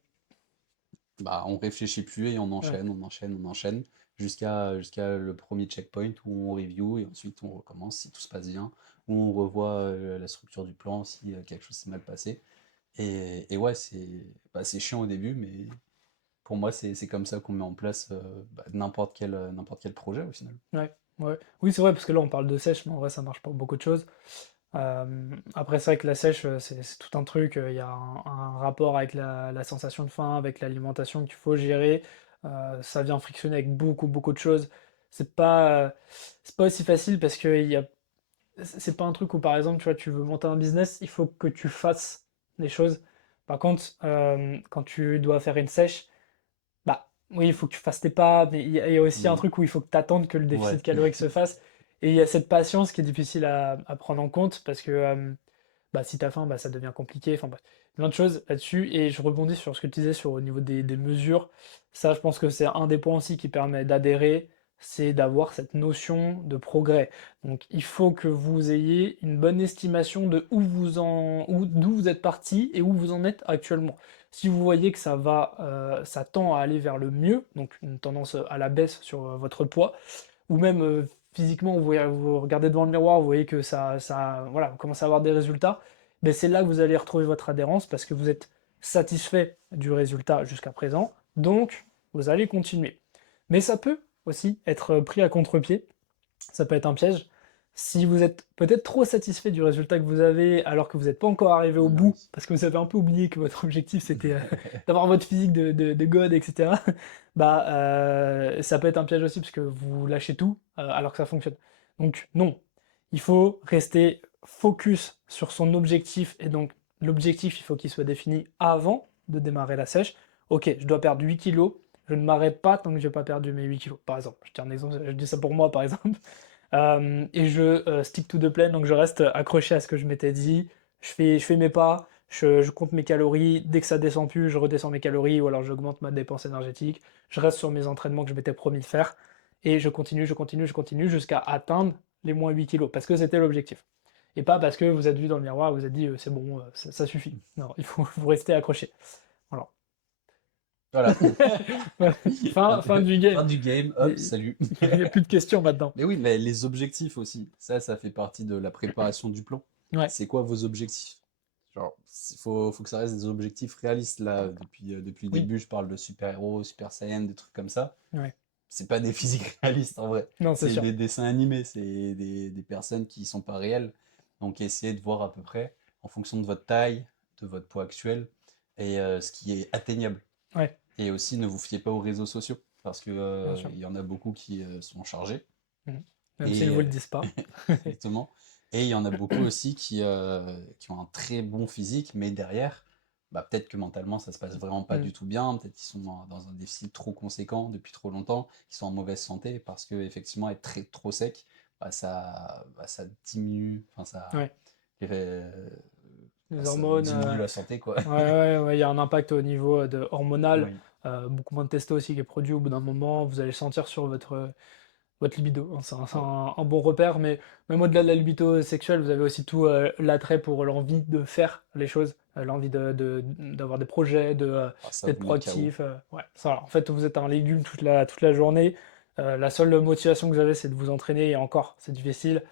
bah, on réfléchit plus et on Ouais. enchaîne, on enchaîne, on enchaîne jusqu'à le premier checkpoint où on review et ensuite on recommence si tout se passe bien, ou on revoit la structure du plan si quelque chose s'est mal passé. Et ouais, c'est chiant au début, mais pour moi, c'est comme ça qu'on met en place n'importe quel projet au final. Ouais. Ouais. Oui, c'est vrai, parce que là, on parle de sèche, mais en vrai, ça marche pour beaucoup de choses. Après, c'est vrai que la sèche, c'est tout un truc. Il y a un rapport avec la sensation de faim, avec l'alimentation qu'il faut gérer. Ça vient frictionner avec beaucoup, beaucoup de choses. C'est pas, euh, c'est pas aussi facile parce que c'est pas un truc où, par exemple, tu vois, tu veux monter un business, il faut que tu fasses des choses. Par contre, quand tu dois faire une sèche, bah oui, il faut que tu fasses tes pas, mais il y a aussi un Mm. truc où il faut que tu attendes que le Ouais. déficit calorique se fasse. Et il y a cette patience qui est difficile à prendre en compte parce que bah, si tu as faim, bah, ça devient compliqué. Enfin, bref, plein de choses là-dessus. Et je rebondis sur ce que tu disais au niveau des mesures. Ça, je pense que c'est un des points aussi qui permet d'adhérer, c'est d'avoir cette notion de progrès. Donc, il faut que vous ayez une bonne estimation de d'où vous êtes parti et où vous en êtes actuellement. Si vous voyez que ça tend à aller vers le mieux, donc une tendance à la baisse sur votre poids, ou même physiquement, vous regardez devant le miroir, vous voyez que voilà, vous commencez à avoir des résultats, ben c'est là que vous allez retrouver votre adhérence parce que vous êtes satisfait du résultat jusqu'à présent, donc vous allez continuer. Mais ça peut aussi être pris à contre-pied, ça peut être un piège. Si vous êtes peut-être trop satisfait du résultat que vous avez alors que vous n'êtes pas encore arrivé au Ah oui. bout, parce que vous avez un peu oublié que votre objectif c'était d'avoir votre physique de God, etc. Bah ça peut être un piège aussi parce que vous lâchez tout alors que ça fonctionne. Donc non, il faut rester focus sur son objectif et donc l'objectif il faut qu'il soit défini avant de démarrer la sèche. Ok, je dois perdre 8 kilos, je ne m'arrête pas tant que je n'ai pas perdu mes 8 kilos, par exemple. Je tiens un exemple, je dis ça pour moi, par exemple. Et je stick to the plan, donc je reste accroché à ce que je m'étais dit. Je fais mes pas, je compte mes calories. Dès que ça descend plus, je redescends mes calories ou alors j'augmente ma dépense énergétique. Je reste sur mes entraînements que je m'étais promis de faire. Et je continue jusqu'à atteindre les moins 8 kilos, parce que c'était l'objectif. et pas parce que vous êtes vu dans le miroir et vous êtes dit c'est bon, ça suffit. Non, il faut vous rester accroché. Voilà. Voilà. Voilà. Fin du game. Fin du game, hop, Il salut. n'y a plus de questions maintenant. Mais oui, mais les objectifs aussi, ça fait partie de la préparation du plan. Ouais, C'est quoi vos objectifs? Genre, faut que ça reste des objectifs réalistes là. Depuis le oui, début, je parle de super-héros, Super Saiyan, des trucs comme ça. ouais. C'est pas des physiques réalistes en vrai. Non, c'est C'est sûr. des dessins animés, c'est des personnes qui sont pas réelles. Donc essayez de voir à peu près, en fonction de votre taille, de votre poids actuel, et ce qui est atteignable. Ouais, Et aussi, ne vous fiez pas aux réseaux sociaux, parce que bien sûr. il y en a beaucoup qui sont chargés. Mhm. Même s'ils Et vous le disent pas. exactement. Et il y en a beaucoup aussi qui ont un très bon physique, mais derrière, bah, peut-être que mentalement, ça se passe vraiment pas Mm. du tout bien. Peut-être qu'ils sont dans un déficit trop conséquent depuis trop longtemps, qu'ils sont en mauvaise santé, parce que effectivement, être trop sec, ça diminue, enfin Ouais, euh, les ça hormones. diminue la santé, quoi. Ouais, ouais, ouais, il y a un impact au niveau hormonal, Oui. beaucoup moins de testo aussi qui est produit au bout d'un moment. Vous allez le sentir sur votre libido, hein. Ouais. Un bon repère, mais même au-delà de la libido sexuelle, vous avez aussi tout l'attrait pour l'envie de faire les choses, l'envie d'avoir des projets, Ah, ça d'être vous met KO. proactif. Ouais, ça, en fait, vous êtes un légume toute la journée. La seule motivation que vous avez, c'est de vous entraîner, et encore, c'est difficile.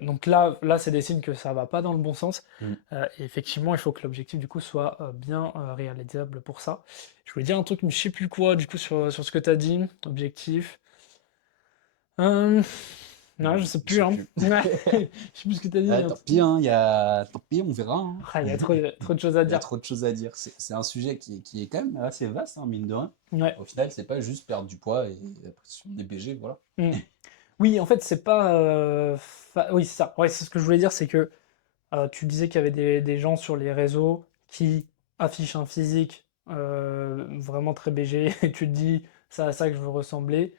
Donc là, c'est des signes que ça va pas dans le bon sens. Mm. Et effectivement, il faut que l'objectif du coup soit bien réalisable pour ça. Je voulais dire un truc, mais je sais plus quoi, du coup, sur ce que tu as dit. Objectif. Euh, Non, je sais Je plus, sais hein. plus. Ouais, je sais plus ce que tu as dit. Ah, tant pis, hein, tant pis, on verra, hein. Ah, il y a trop de choses à Il y a dire. trop de choses à dire. C'est un sujet qui est quand même assez vaste, hein, mine de rien. Ouais. Au final, c'est pas juste perdre du poids et après, si on est BG, voilà. Mm. Oui, en fait, c'est pas. Oui, c'est ça. Ouais, c'est ce que je voulais dire, c'est que tu disais qu'il y avait des gens sur les réseaux qui affichent un physique vraiment très BG, et tu te dis, c'est à ça que je veux ressembler.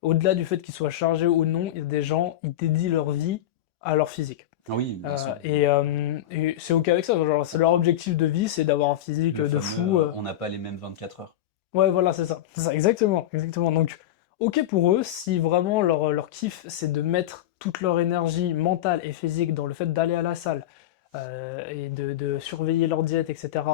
Au-delà du fait qu'ils soient chargés ou non, il y a des gens, ils dédient leur vie à leur physique. Oui, bien sûr. Et c'est OK avec ça. Genre, c'est leur objectif de vie, c'est d'avoir un physique Le de fameux, fou. on n'a pas les mêmes 24 heures. Ouais, voilà, c'est ça, exactement, exactement. Donc, OK pour eux, si vraiment leur kiff, c'est de mettre toute leur énergie mentale et physique dans le fait d'aller à la salle et de surveiller leur diète, etc.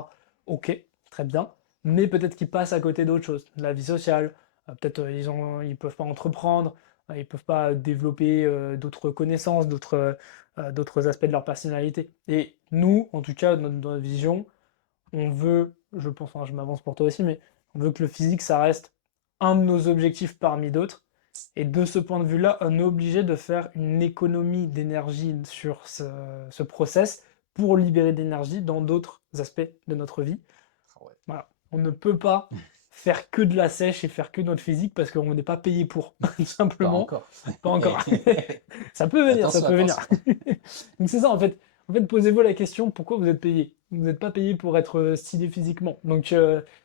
OK, très bien. Mais peut-être qu'ils passent à côté d'autres choses, de la vie sociale. Peut-être ils peuvent pas entreprendre, ils peuvent pas développer d'autres connaissances, d'autres aspects de leur personnalité. Et nous, en tout cas, dans notre vision, on veut, je pense, hein, je m'avance pour toi aussi, mais on veut que le physique, ça reste un de nos objectifs parmi d'autres. Et de ce point de vue-là, on est obligé de faire une économie d'énergie sur ce process pour libérer de l'énergie dans d'autres aspects de notre vie. Ah ouais. Voilà. On ne peut pas faire que de la sèche et faire que notre physique parce qu'on n'est pas payé pour, tout Pas simplement. encore. Pas encore. Ça peut venir, ça Attention, peut venir. attention. Donc c'est ça en fait. En fait, posez-vous la question pourquoi vous êtes payé. Vous n'êtes pas payé pour être stylé physiquement. Donc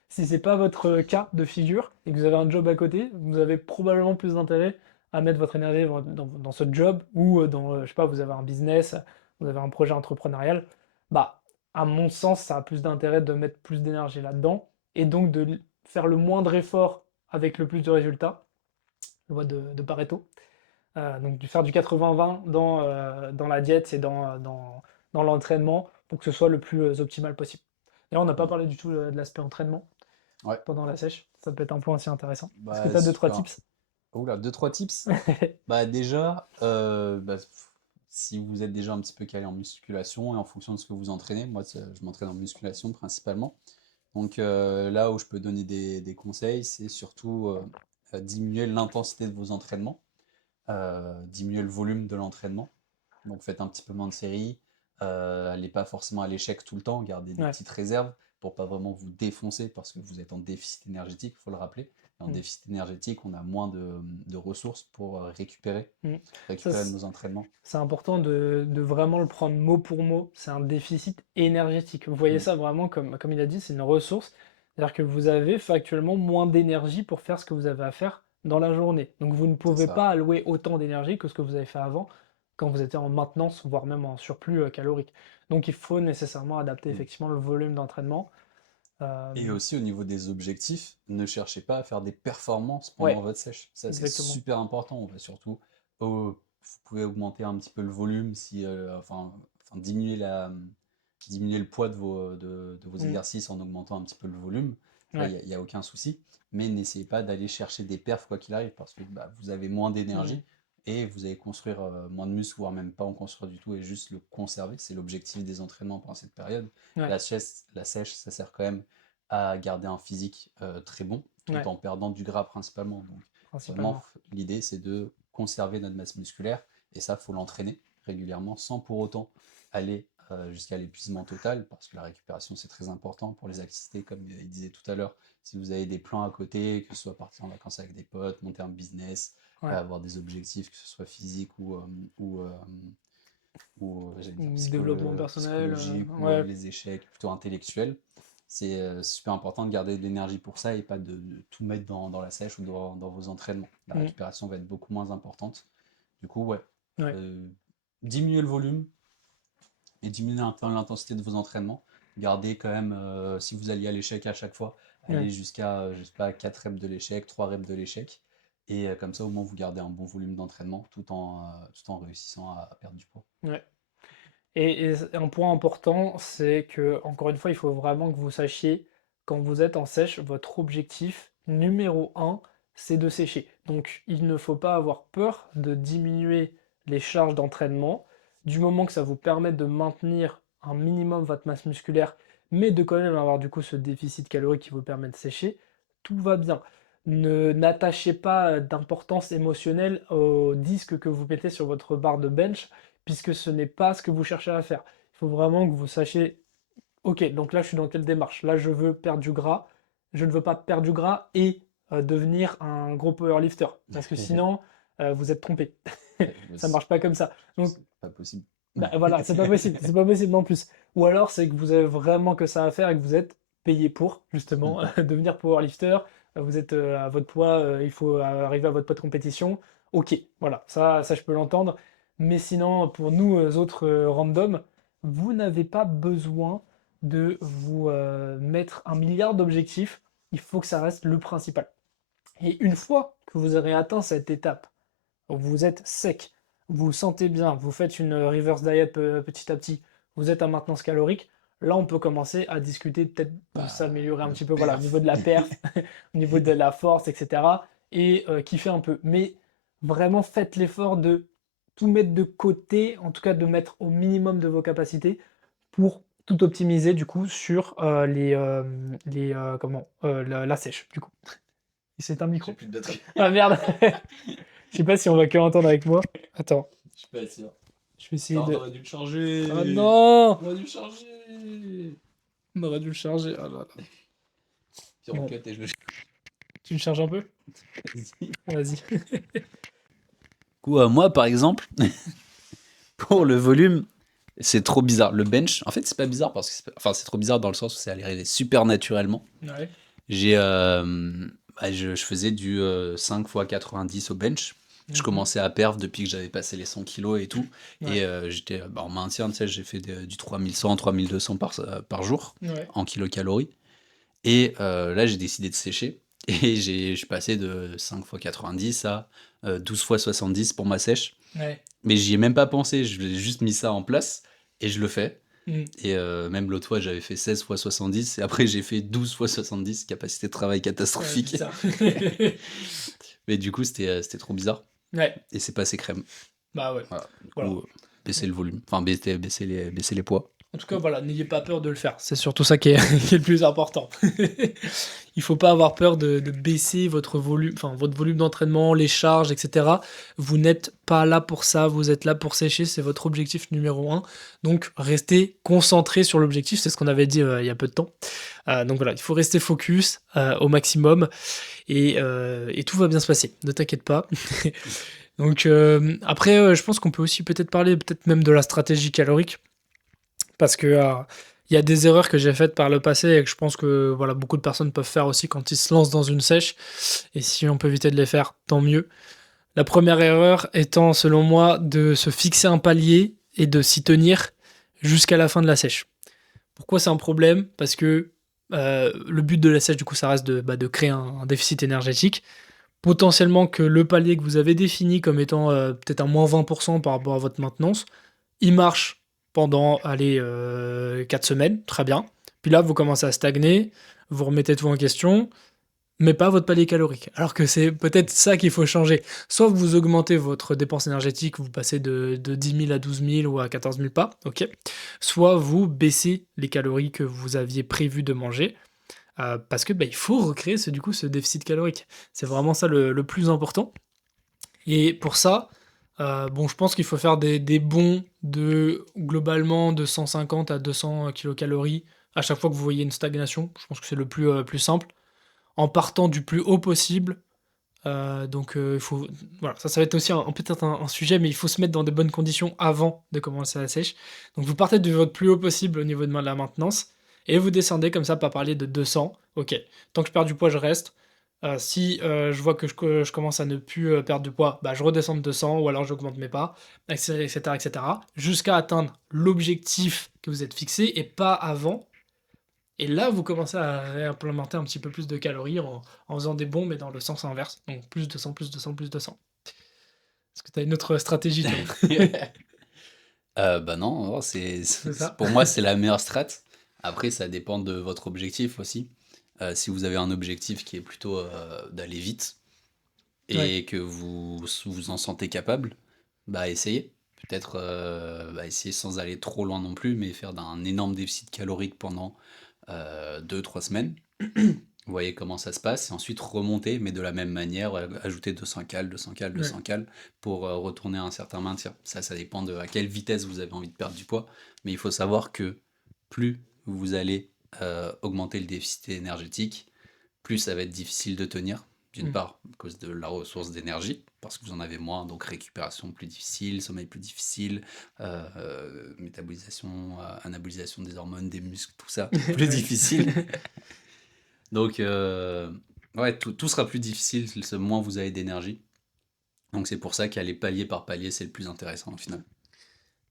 si c'est pas votre cas de figure et que vous avez un job à côté, vous avez probablement plus d'intérêt à mettre votre énergie dans ce job ou je sais pas, vous avez un business, vous avez un projet entrepreneurial. Bah, à mon sens, ça a plus d'intérêt de mettre plus d'énergie là-dedans et donc de faire le moindre effort avec le plus de résultats. Loi de Pareto. Donc de faire du 80-20 dans la diète et dans l'entraînement pour que ce soit le plus optimal possible. Et on n'a pas Mm. parlé du tout de l'aspect entraînement Ouais. pendant la sèche. Ça peut être un point aussi intéressant. Est-ce que Bah, tu as deux, trois super. tips? Oula, deux, trois tips. Bah, déjà, si vous êtes déjà un petit peu calé en musculation et en fonction de ce que vous entraînez, moi, je m'entraîne en musculation principalement. Donc là où je peux donner des conseils, c'est surtout diminuer l'intensité de vos entraînements, diminuer le volume de l'entraînement. Donc faites un petit peu moins de séries, allez pas forcément à l'échec tout le temps, gardez des Ouais. petites réserves pour pas vraiment vous défoncer parce que vous êtes en déficit énergétique, il faut le rappeler. Et en Mm. déficit énergétique, on a moins de ressources pour Mm. Ça, récupérer nos entraînements. c'est important de vraiment le prendre mot pour mot. C'est un déficit énergétique. Vous voyez Mm, ça vraiment comme il a dit, c'est une ressource. C'est-à-dire que vous avez factuellement moins d'énergie pour faire ce que vous avez à faire dans la journée. Donc vous ne c'est pouvez ça. pas allouer autant d'énergie que ce que vous avez fait avant quand vous étiez en maintenance, voire même en surplus calorique. Donc il faut nécessairement adapter Mm. effectivement le volume d'entraînement. Et Euh, aussi au niveau des objectifs, ne cherchez pas à faire des performances pendant ouais, votre sèche. Ça, c'est exactement. super important. On va surtout vous pouvez augmenter un petit peu le volume, diminuer diminuer le poids de vos Mm. exercices en augmentant un petit peu le volume. Ça, Ouais. y a aucun souci. Mais n'essayez pas d'aller chercher des perfs quoi qu'il arrive, parce que vous avez moins Mm. d'énergie et vous allez construire moins de muscles, voire même pas en construire du tout et juste le conserver. C'est l'objectif des entraînements pendant cette période. Ouais. La sèche, ça sert quand même à garder un physique très bon, tout Ouais. en perdant du gras principalement. Donc vraiment, Principalement. l'idée c'est de conserver notre masse musculaire et ça, faut l'entraîner régulièrement sans pour autant aller jusqu'à l'épuisement total, parce que la récupération c'est très important pour les activités, comme il disait tout à l'heure. Si vous avez des plans à côté, que ce soit partir en vacances avec des potes, monter un business, Ouais. avoir des objectifs, que ce soit physique ou, euh, ou j'allais dire Développement personnel. psychologique, ou Ouais. les échecs plutôt intellectuels, c'est super important de garder de l'énergie pour ça et pas de tout mettre dans la sèche ou dans vos entraînements. La Mm. récupération va être beaucoup moins importante. Du coup, ouais, Ouais. diminuer le volume et diminuer un peu l'intensité de vos entraînements. Gardez quand même, si vous alliez à l'échec à chaque fois, Ouais. allez jusqu'à, je sais pas, 4 reps de l'échec, 3 reps de l'échec. Et comme ça, au moins, vous gardez un bon volume d'entraînement tout en réussissant à perdre du poids. Ouais. Et un point important, c'est que, encore une fois, il faut vraiment que vous sachiez, quand vous êtes en sèche, votre objectif numéro un, c'est de sécher. Donc, il ne faut pas avoir peur de diminuer les charges d'entraînement, du moment que ça vous permet de maintenir un minimum votre masse musculaire, mais de quand même avoir du coup ce déficit calorique qui vous permet de sécher, tout va bien. N'attachez pas d'importance émotionnelle au disque que vous mettez sur votre barre de bench, puisque ce n'est pas ce que vous cherchez à faire. Il faut vraiment que vous sachiez, ok, donc là je suis dans quelle démarche? Là je veux perdre du gras, je ne veux pas perdre du gras et devenir un gros powerlifter, parce que sinon vous êtes trompé. Ça C'est marche pas comme ça. Donc pas possible. bah, voilà, c'est pas possible non plus. Ou alors c'est que vous avez vraiment que ça à faire et que vous êtes payé pour justement devenir powerlifter. Vous êtes à votre poids, il faut arriver à votre poids de compétition. Ok, voilà, ça je peux l'entendre. Mais sinon, pour nous autres random, vous n'avez pas besoin de vous mettre un milliard d'objectifs. Il faut que ça reste le principal. Et une fois que vous aurez atteint cette étape, vous êtes sec, vous vous sentez bien, vous faites une reverse diet petit à petit, vous êtes à maintenance calorique, là on peut commencer à discuter peut-être de s'améliorer un Le petit peu, voilà, au niveau perf. de la perf, au niveau de la force, etc. Et kiffer un peu. Mais vraiment faites l'effort de tout mettre de côté, en tout cas de mettre au minimum de vos capacités pour tout optimiser du coup sur la sèche du coup. Et c'est un micro. J'ai plus de batterie. Ah merde. Je sais pas si on va que entendre avec moi. Attends, Je suis pas sûr. je vais essayer de. T'aurais dû le charger. Ah non! T'aurais dû le charger. On aurait dû le charger. Ah là là. Puis on Bon. cut et je le Tu le charges un peu? Vas-y. Vas-y. Moi, par exemple, pour le volume, c'est trop bizarre. Le bench, en fait, c'est pas bizarre parce que c'est trop bizarre dans le sens où c'est allé super naturellement. Ouais. Je faisais du 5 x 90 au bench. Je Mhm. commençais à perdre depuis que j'avais passé les 100 kilos et tout. Ouais. Et j'étais en maintien, tu sais, j'ai fait du 3100, 3200 par jour Ouais. en kilocalories. Et là, j'ai décidé de sécher. Et je suis passé de 5 x 90 à 12 x 70 pour ma sèche. Ouais. Mais j'y ai même pas pensé, je l'ai juste mis ça en place et je le fais. Mhm. Et même l'autre fois, j'avais fait 16 x 70 et après, j'ai fait 12 x 70, capacité de travail catastrophique. bizarre. Mais du coup, c'était trop bizarre. Ouais. Et c'est passé crème. Bah ouais. Voilà. Du Voilà. coup, baisser le volume. Enfin, baisser les poids. En tout cas, voilà, n'ayez pas peur de le faire. C'est surtout ça qui est le plus important. Il faut pas avoir peur de baisser votre volume d'entraînement, les charges, etc. Vous n'êtes pas là pour ça, vous êtes là pour sécher, c'est votre objectif numéro 1. Donc, restez concentré sur l'objectif, c'est ce qu'on avait dit il y a peu de temps. Donc voilà, il faut rester focus au maximum et tout va bien se passer, ne t'inquiète pas. Donc après, je pense qu'on peut aussi peut-être parler peut-être même de la stratégie calorique. Parce que il y a des erreurs que j'ai faites par le passé et que je pense que voilà, beaucoup de personnes peuvent faire aussi quand ils se lancent dans une sèche. Et si on peut éviter de les faire, tant mieux. La première erreur étant, selon moi, de se fixer un palier et de s'y tenir jusqu'à la fin de la sèche. Pourquoi c'est un problème? Parce que le but de la sèche, du coup, ça reste de créer un déficit énergétique potentiellement que le palier que vous avez défini comme étant peut-être un moins 20% par rapport à votre maintenance, il marche pendant, allez, 4 semaines, très bien. Puis là, vous commencez à stagner, vous remettez tout en question, mais pas votre palier calorique. Alors que c'est peut-être ça qu'il faut changer. Soit vous augmentez votre dépense énergétique, vous passez de 10 000 à 12 000 ou à 14 000 pas, ok. Soit vous baissez les calories que vous aviez prévu de manger, parce que il faut recréer ce déficit calorique. C'est vraiment ça le plus important. Et pour ça, bon, je pense qu'il faut faire des bons de globalement de 150 à 200 kilocalories à chaque fois que vous voyez une stagnation. Je pense que c'est le plus simple en partant du plus haut possible. Donc, il faut, voilà, ça va être aussi peut-être un sujet, mais il faut se mettre dans de bonnes conditions avant de commencer la sèche. Donc, vous partez de votre plus haut possible au niveau de la maintenance et vous descendez comme ça, pas parler de 200. Ok, tant que je perds du poids, je reste. Si je vois que je commence à ne plus perdre du poids, je redescends de 200 ou alors j'augmente mes pas, etc., etc., jusqu'à atteindre l'objectif que vous êtes fixé et pas avant. Et là, vous commencez à réimplémenter un petit peu plus de calories en faisant des bons, mais dans le sens inverse. Donc plus de 100, plus de 100, plus de 100. Est-ce que tu as une autre stratégie, toi? Bah non, C'est ça? pour moi, c'est la meilleure strat. Après, ça dépend de votre objectif aussi. Si vous avez un objectif qui est plutôt d'aller vite Ouais. et que vous vous en sentez capable, essayez. Peut-être essayer sans aller trop loin non plus, mais faire d'un énorme déficit calorique pendant 2-3 semaines. Vous voyez comment ça se passe, et ensuite remonter, mais de la même manière, ajouter 200 cales, 200 cales, Ouais. 200 cales pour retourner à un certain maintien. Ça dépend de à quelle vitesse vous avez envie de perdre du poids, mais il faut savoir que plus vous allez augmenter le déficit énergétique, plus ça va être difficile de tenir. D'une Mm. part, à cause de la ressource d'énergie, parce que vous en avez moins, donc récupération plus difficile, sommeil plus difficile, métabolisation, anabolisation des hormones, des muscles, tout ça, plus Ouais. difficile. Donc, ouais, tout sera plus difficile, moins vous avez d'énergie. Donc c'est pour ça qu'aller palier par palier, c'est le plus intéressant au final.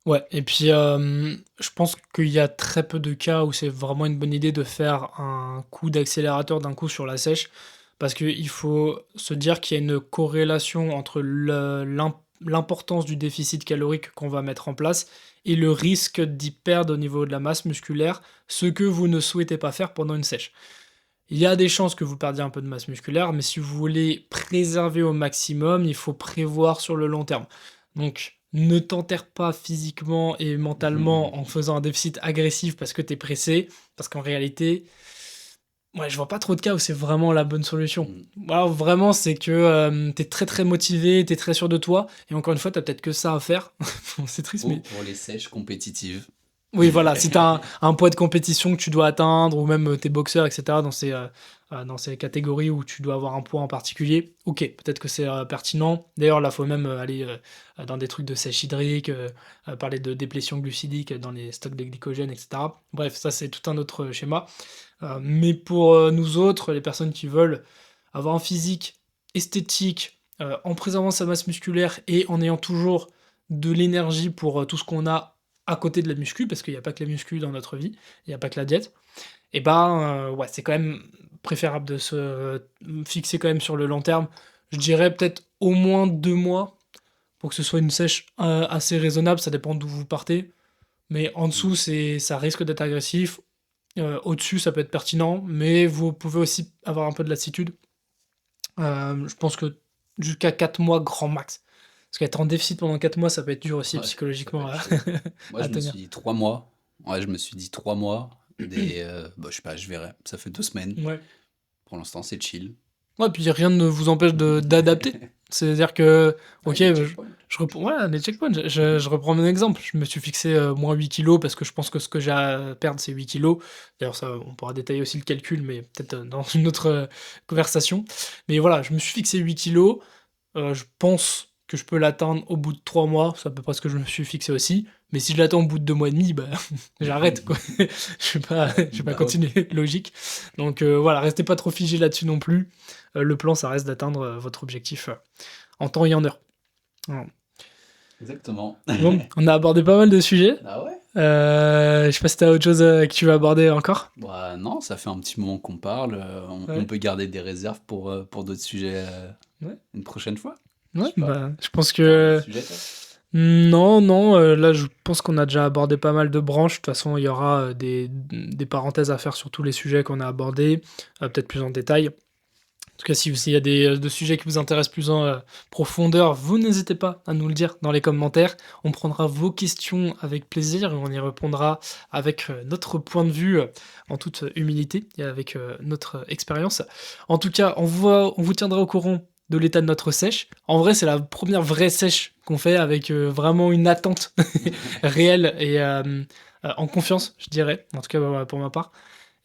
Ouais, et puis je pense qu'il y a très peu de cas où c'est vraiment une bonne idée de faire un coup d'accélérateur d'un coup sur la sèche, parce qu'il faut se dire qu'il y a une corrélation entre l'importance du déficit calorique qu'on va mettre en place et le risque d'y perdre au niveau de la masse musculaire, ce que vous ne souhaitez pas faire pendant une sèche. Il y a des chances que vous perdiez un peu de masse musculaire, mais si vous voulez préserver au maximum, il faut prévoir sur le long terme. Donc, ne t'enterre pas physiquement et mentalement en faisant un déficit agressif parce que tu es pressé, parce qu'en réalité, ouais, je vois pas trop de cas où c'est vraiment la bonne solution. Voilà, vraiment, c'est que tu es très très motivé, tu es très sûr de toi, et encore une fois, tu as peut-être que ça à faire. C'est triste, Ou mais pour les sèches compétitives. oui, voilà, si tu as un poids de compétition que tu dois atteindre, ou même t'es boxeur, etc., dans ces catégories où tu dois avoir un poids en particulier, ok, peut-être que c'est pertinent. D'ailleurs, là, il faut même aller dans des trucs de sèche hydrique, parler de déplétion glucidique dans les stocks de glycogène, etc. Bref, ça, c'est tout un autre schéma. Mais pour nous autres, les personnes qui veulent avoir un physique esthétique, en préservant sa masse musculaire et en ayant toujours de l'énergie pour tout ce qu'on a à côté de la muscu, parce qu'il n'y a pas que la muscu dans notre vie, il n'y a pas que la diète, et ouais, c'est quand même préférable de se fixer quand même sur le long terme. Je dirais peut-être au moins 2 mois pour que ce soit une sèche assez raisonnable, ça dépend d'où vous partez, mais en dessous, ça risque d'être agressif. Au-dessus, ça peut être pertinent, mais vous pouvez aussi avoir un peu de lassitude. Je pense que jusqu'à 4 mois grand max. Parce qu'être en déficit pendant 4 mois, ça peut être dur aussi Ouais, ça peut psychologiquement être chaud. Moi, à je me tenir. suis dit 3 mois. Ouais, je me suis dit 3 mois. Je sais pas, je verrai. Ça fait 2 semaines. Ouais. Pour l'instant, c'est chill. Ouais, puis rien ne vous empêche d'adapter. C'est-à-dire que, Ouais, ok, des checkpoints. ouais, les checkpoints, je reprends mon exemple. Je me suis fixé moins 8 kilos parce que je pense que ce que j'ai à perdre, c'est 8 kilos. D'ailleurs, ça, on pourra détailler aussi le calcul, mais peut-être dans une autre conversation. Mais voilà, je me suis fixé 8 kilos. Je pense que je peux l'atteindre au bout de 3 mois. C'est à peu près ce que je me suis fixé aussi. Mais si je l'attends au bout de 2 mois et demi, j'arrête, quoi. Je vais pas Bah ouais. continuer, logique. Donc voilà, restez pas trop figé là-dessus non plus. Le plan, ça reste d'atteindre votre objectif en temps et en heure. Voilà. Exactement. Bon, on a abordé pas mal de sujets. Ah ouais? Je sais pas si t'as autre chose que tu veux aborder encore. Bah, non, ça fait un petit moment qu'on parle. On Ouais. peut garder des réserves pour d'autres sujets Ouais. une prochaine fois. Je Ouais, sais pas. bah, je pense T'as un autre que sujet, toi? non, non, là je pense qu'on a déjà abordé pas mal de branches. De toute façon, il y aura des parenthèses à faire sur tous les sujets qu'on a abordés, peut-être plus en détail. En tout cas, si s'il y a des sujets qui vous intéressent plus en profondeur, vous n'hésitez pas à nous le dire dans les commentaires. On prendra vos questions avec plaisir et on y répondra avec notre point de vue en toute humilité et avec notre expérience. En tout cas, on vous tiendra au courant de l'état de notre sèche. En vrai, c'est la première vraie sèche qu'on fait avec vraiment une attente réelle et en confiance, je dirais, en tout cas pour ma part.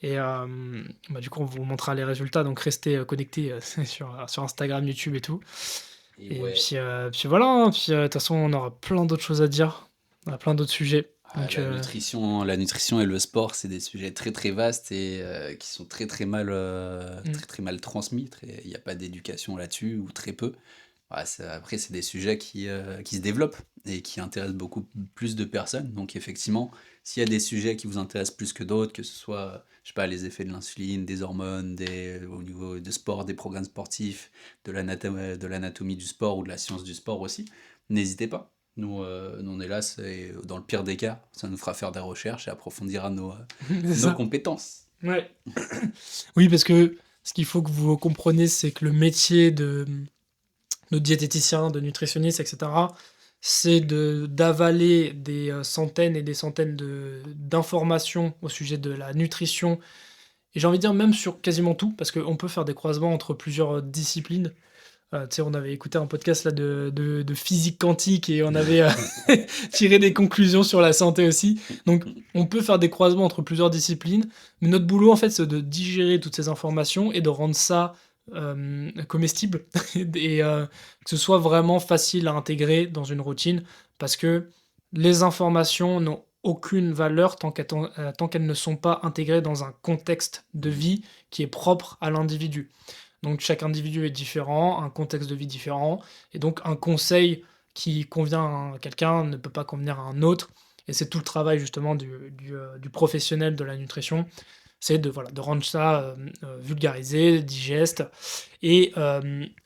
Et bah, du coup, on vous montrera les résultats, donc restez connectés sur Instagram, YouTube et tout. Et Et ouais, puis voilà, hein. Puis de toute façon, on aura plein d'autres choses à dire, on a plein d'autres sujets. Donc, la nutrition et le sport, c'est des sujets très très vastes et qui sont mm, très très mal transmis. Il n'y a pas d'éducation là-dessus ou très peu. Ouais, après, c'est des sujets qui se développent et qui intéressent beaucoup plus de personnes. Donc, effectivement, s'il y a des sujets qui vous intéressent plus que d'autres, que ce soit, je sais pas, les effets de l'insuline, des hormones, au niveau de sport, des programmes sportifs, de l'anatomie du sport ou de la science du sport aussi, n'hésitez pas. Nous, on est là, c'est dans le pire des cas, ça nous fera faire des recherches et approfondira c'est nos ça. compétences. Ouais. Oui, parce que ce qu'il faut que vous compreniez, c'est que le métier de diététicien, de nutritionniste, etc., c'est d'avaler des centaines et des centaines d'informations au sujet de la nutrition. Et j'ai envie de dire même sur quasiment tout, parce qu'on peut faire des croisements entre plusieurs disciplines. Tu sais, on avait écouté un podcast là de physique quantique et on avait tiré des conclusions sur la santé aussi. Donc, on peut faire des croisements entre plusieurs disciplines, mais notre boulot, en fait, c'est de digérer toutes ces informations et de rendre ça comestible et que ce soit vraiment facile à intégrer dans une routine, parce que les informations n'ont aucune valeur tant qu'elles ne sont pas intégrées dans un contexte de vie qui est propre à l'individu. Donc chaque individu est différent, un contexte de vie différent, et donc un conseil qui convient à quelqu'un ne peut pas convenir à un autre. Et c'est tout le travail justement du professionnel de la nutrition, c'est voilà, de rendre ça vulgarisé, digeste, et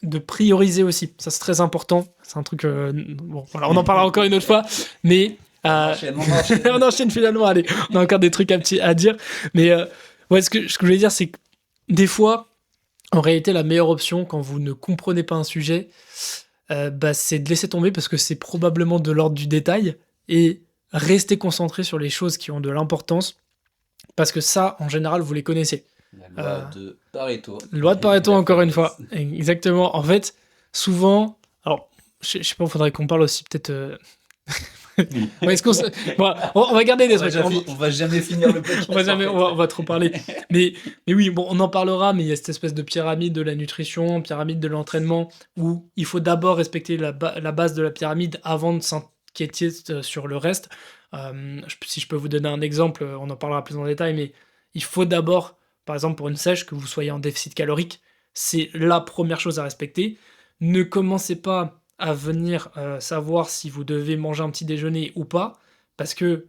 de prioriser aussi. Ça c'est très important, c'est un truc... bon, voilà, on en parlera encore une autre fois, mais... On enchaîne. on enchaîne finalement, allez, on a encore des trucs à dire, mais ouais, ce que je voulais dire, c'est que des fois, en réalité, la meilleure option quand vous ne comprenez pas un sujet, bah, c'est de laisser tomber parce que c'est probablement de l'ordre du détail et rester concentré sur les choses qui ont de l'importance parce que ça, en général, vous les connaissez. La Euh, loi de Pareto. Loi de Pareto, La encore une fameuse. fois. Exactement. En fait, souvent, alors, je sais pas, il faudrait qu'on parle aussi peut-être. Ouais, bon, on va garder des trucs. On va jamais finir le podcast. On va jamais, en fait. on va trop parler. Mais oui, bon, on en parlera, mais il y a cette espèce de pyramide de la nutrition, pyramide de l'entraînement, où il faut d'abord respecter la base de la pyramide avant de s'inquiéter sur le reste. Si je peux vous donner un exemple, on en parlera plus en détail, mais il faut d'abord, par exemple pour une sèche, que vous soyez en déficit calorique. C'est la première chose à respecter. Ne commencez pas à venir savoir si vous devez manger un petit déjeuner ou pas, parce que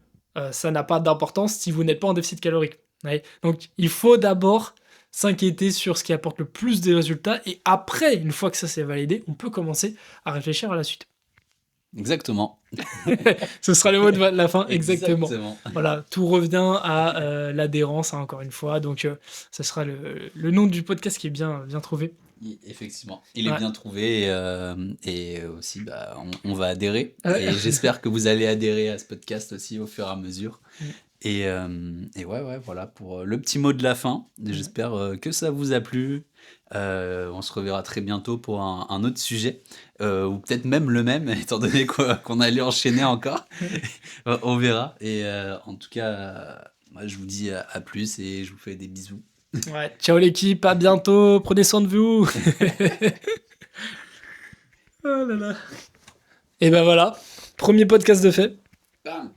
ça n'a pas d'importance si vous n'êtes pas en déficit calorique. Ouais. Donc il faut d'abord s'inquiéter sur ce qui apporte le plus de résultats et après, une fois que ça c'est validé, on peut commencer à réfléchir à la suite. Exactement. Ce sera le mot de la fin, exactement. Exactement. Voilà, tout revient à l'adhérence, hein, encore une fois. Donc ça sera le nom du podcast qui est bien, bien trouvé. Effectivement, il est Ouais. bien trouvé et aussi bah, on va adhérer Ouais. et j'espère que vous allez adhérer à ce podcast aussi au fur et à mesure. Mm. Et ouais, voilà pour le petit mot de la fin. Mm. J'espère que ça vous a plu. On se reverra très bientôt pour un autre sujet, ou peut-être même le même, étant donné qu'on allait enchaîner encore. On verra. Et en tout cas, moi, je vous dis à plus et je vous fais des bisous. Ouais. Ciao l'équipe, à bientôt, prenez soin de vous. Oh là là. Et ben voilà, premier podcast de fait. Bam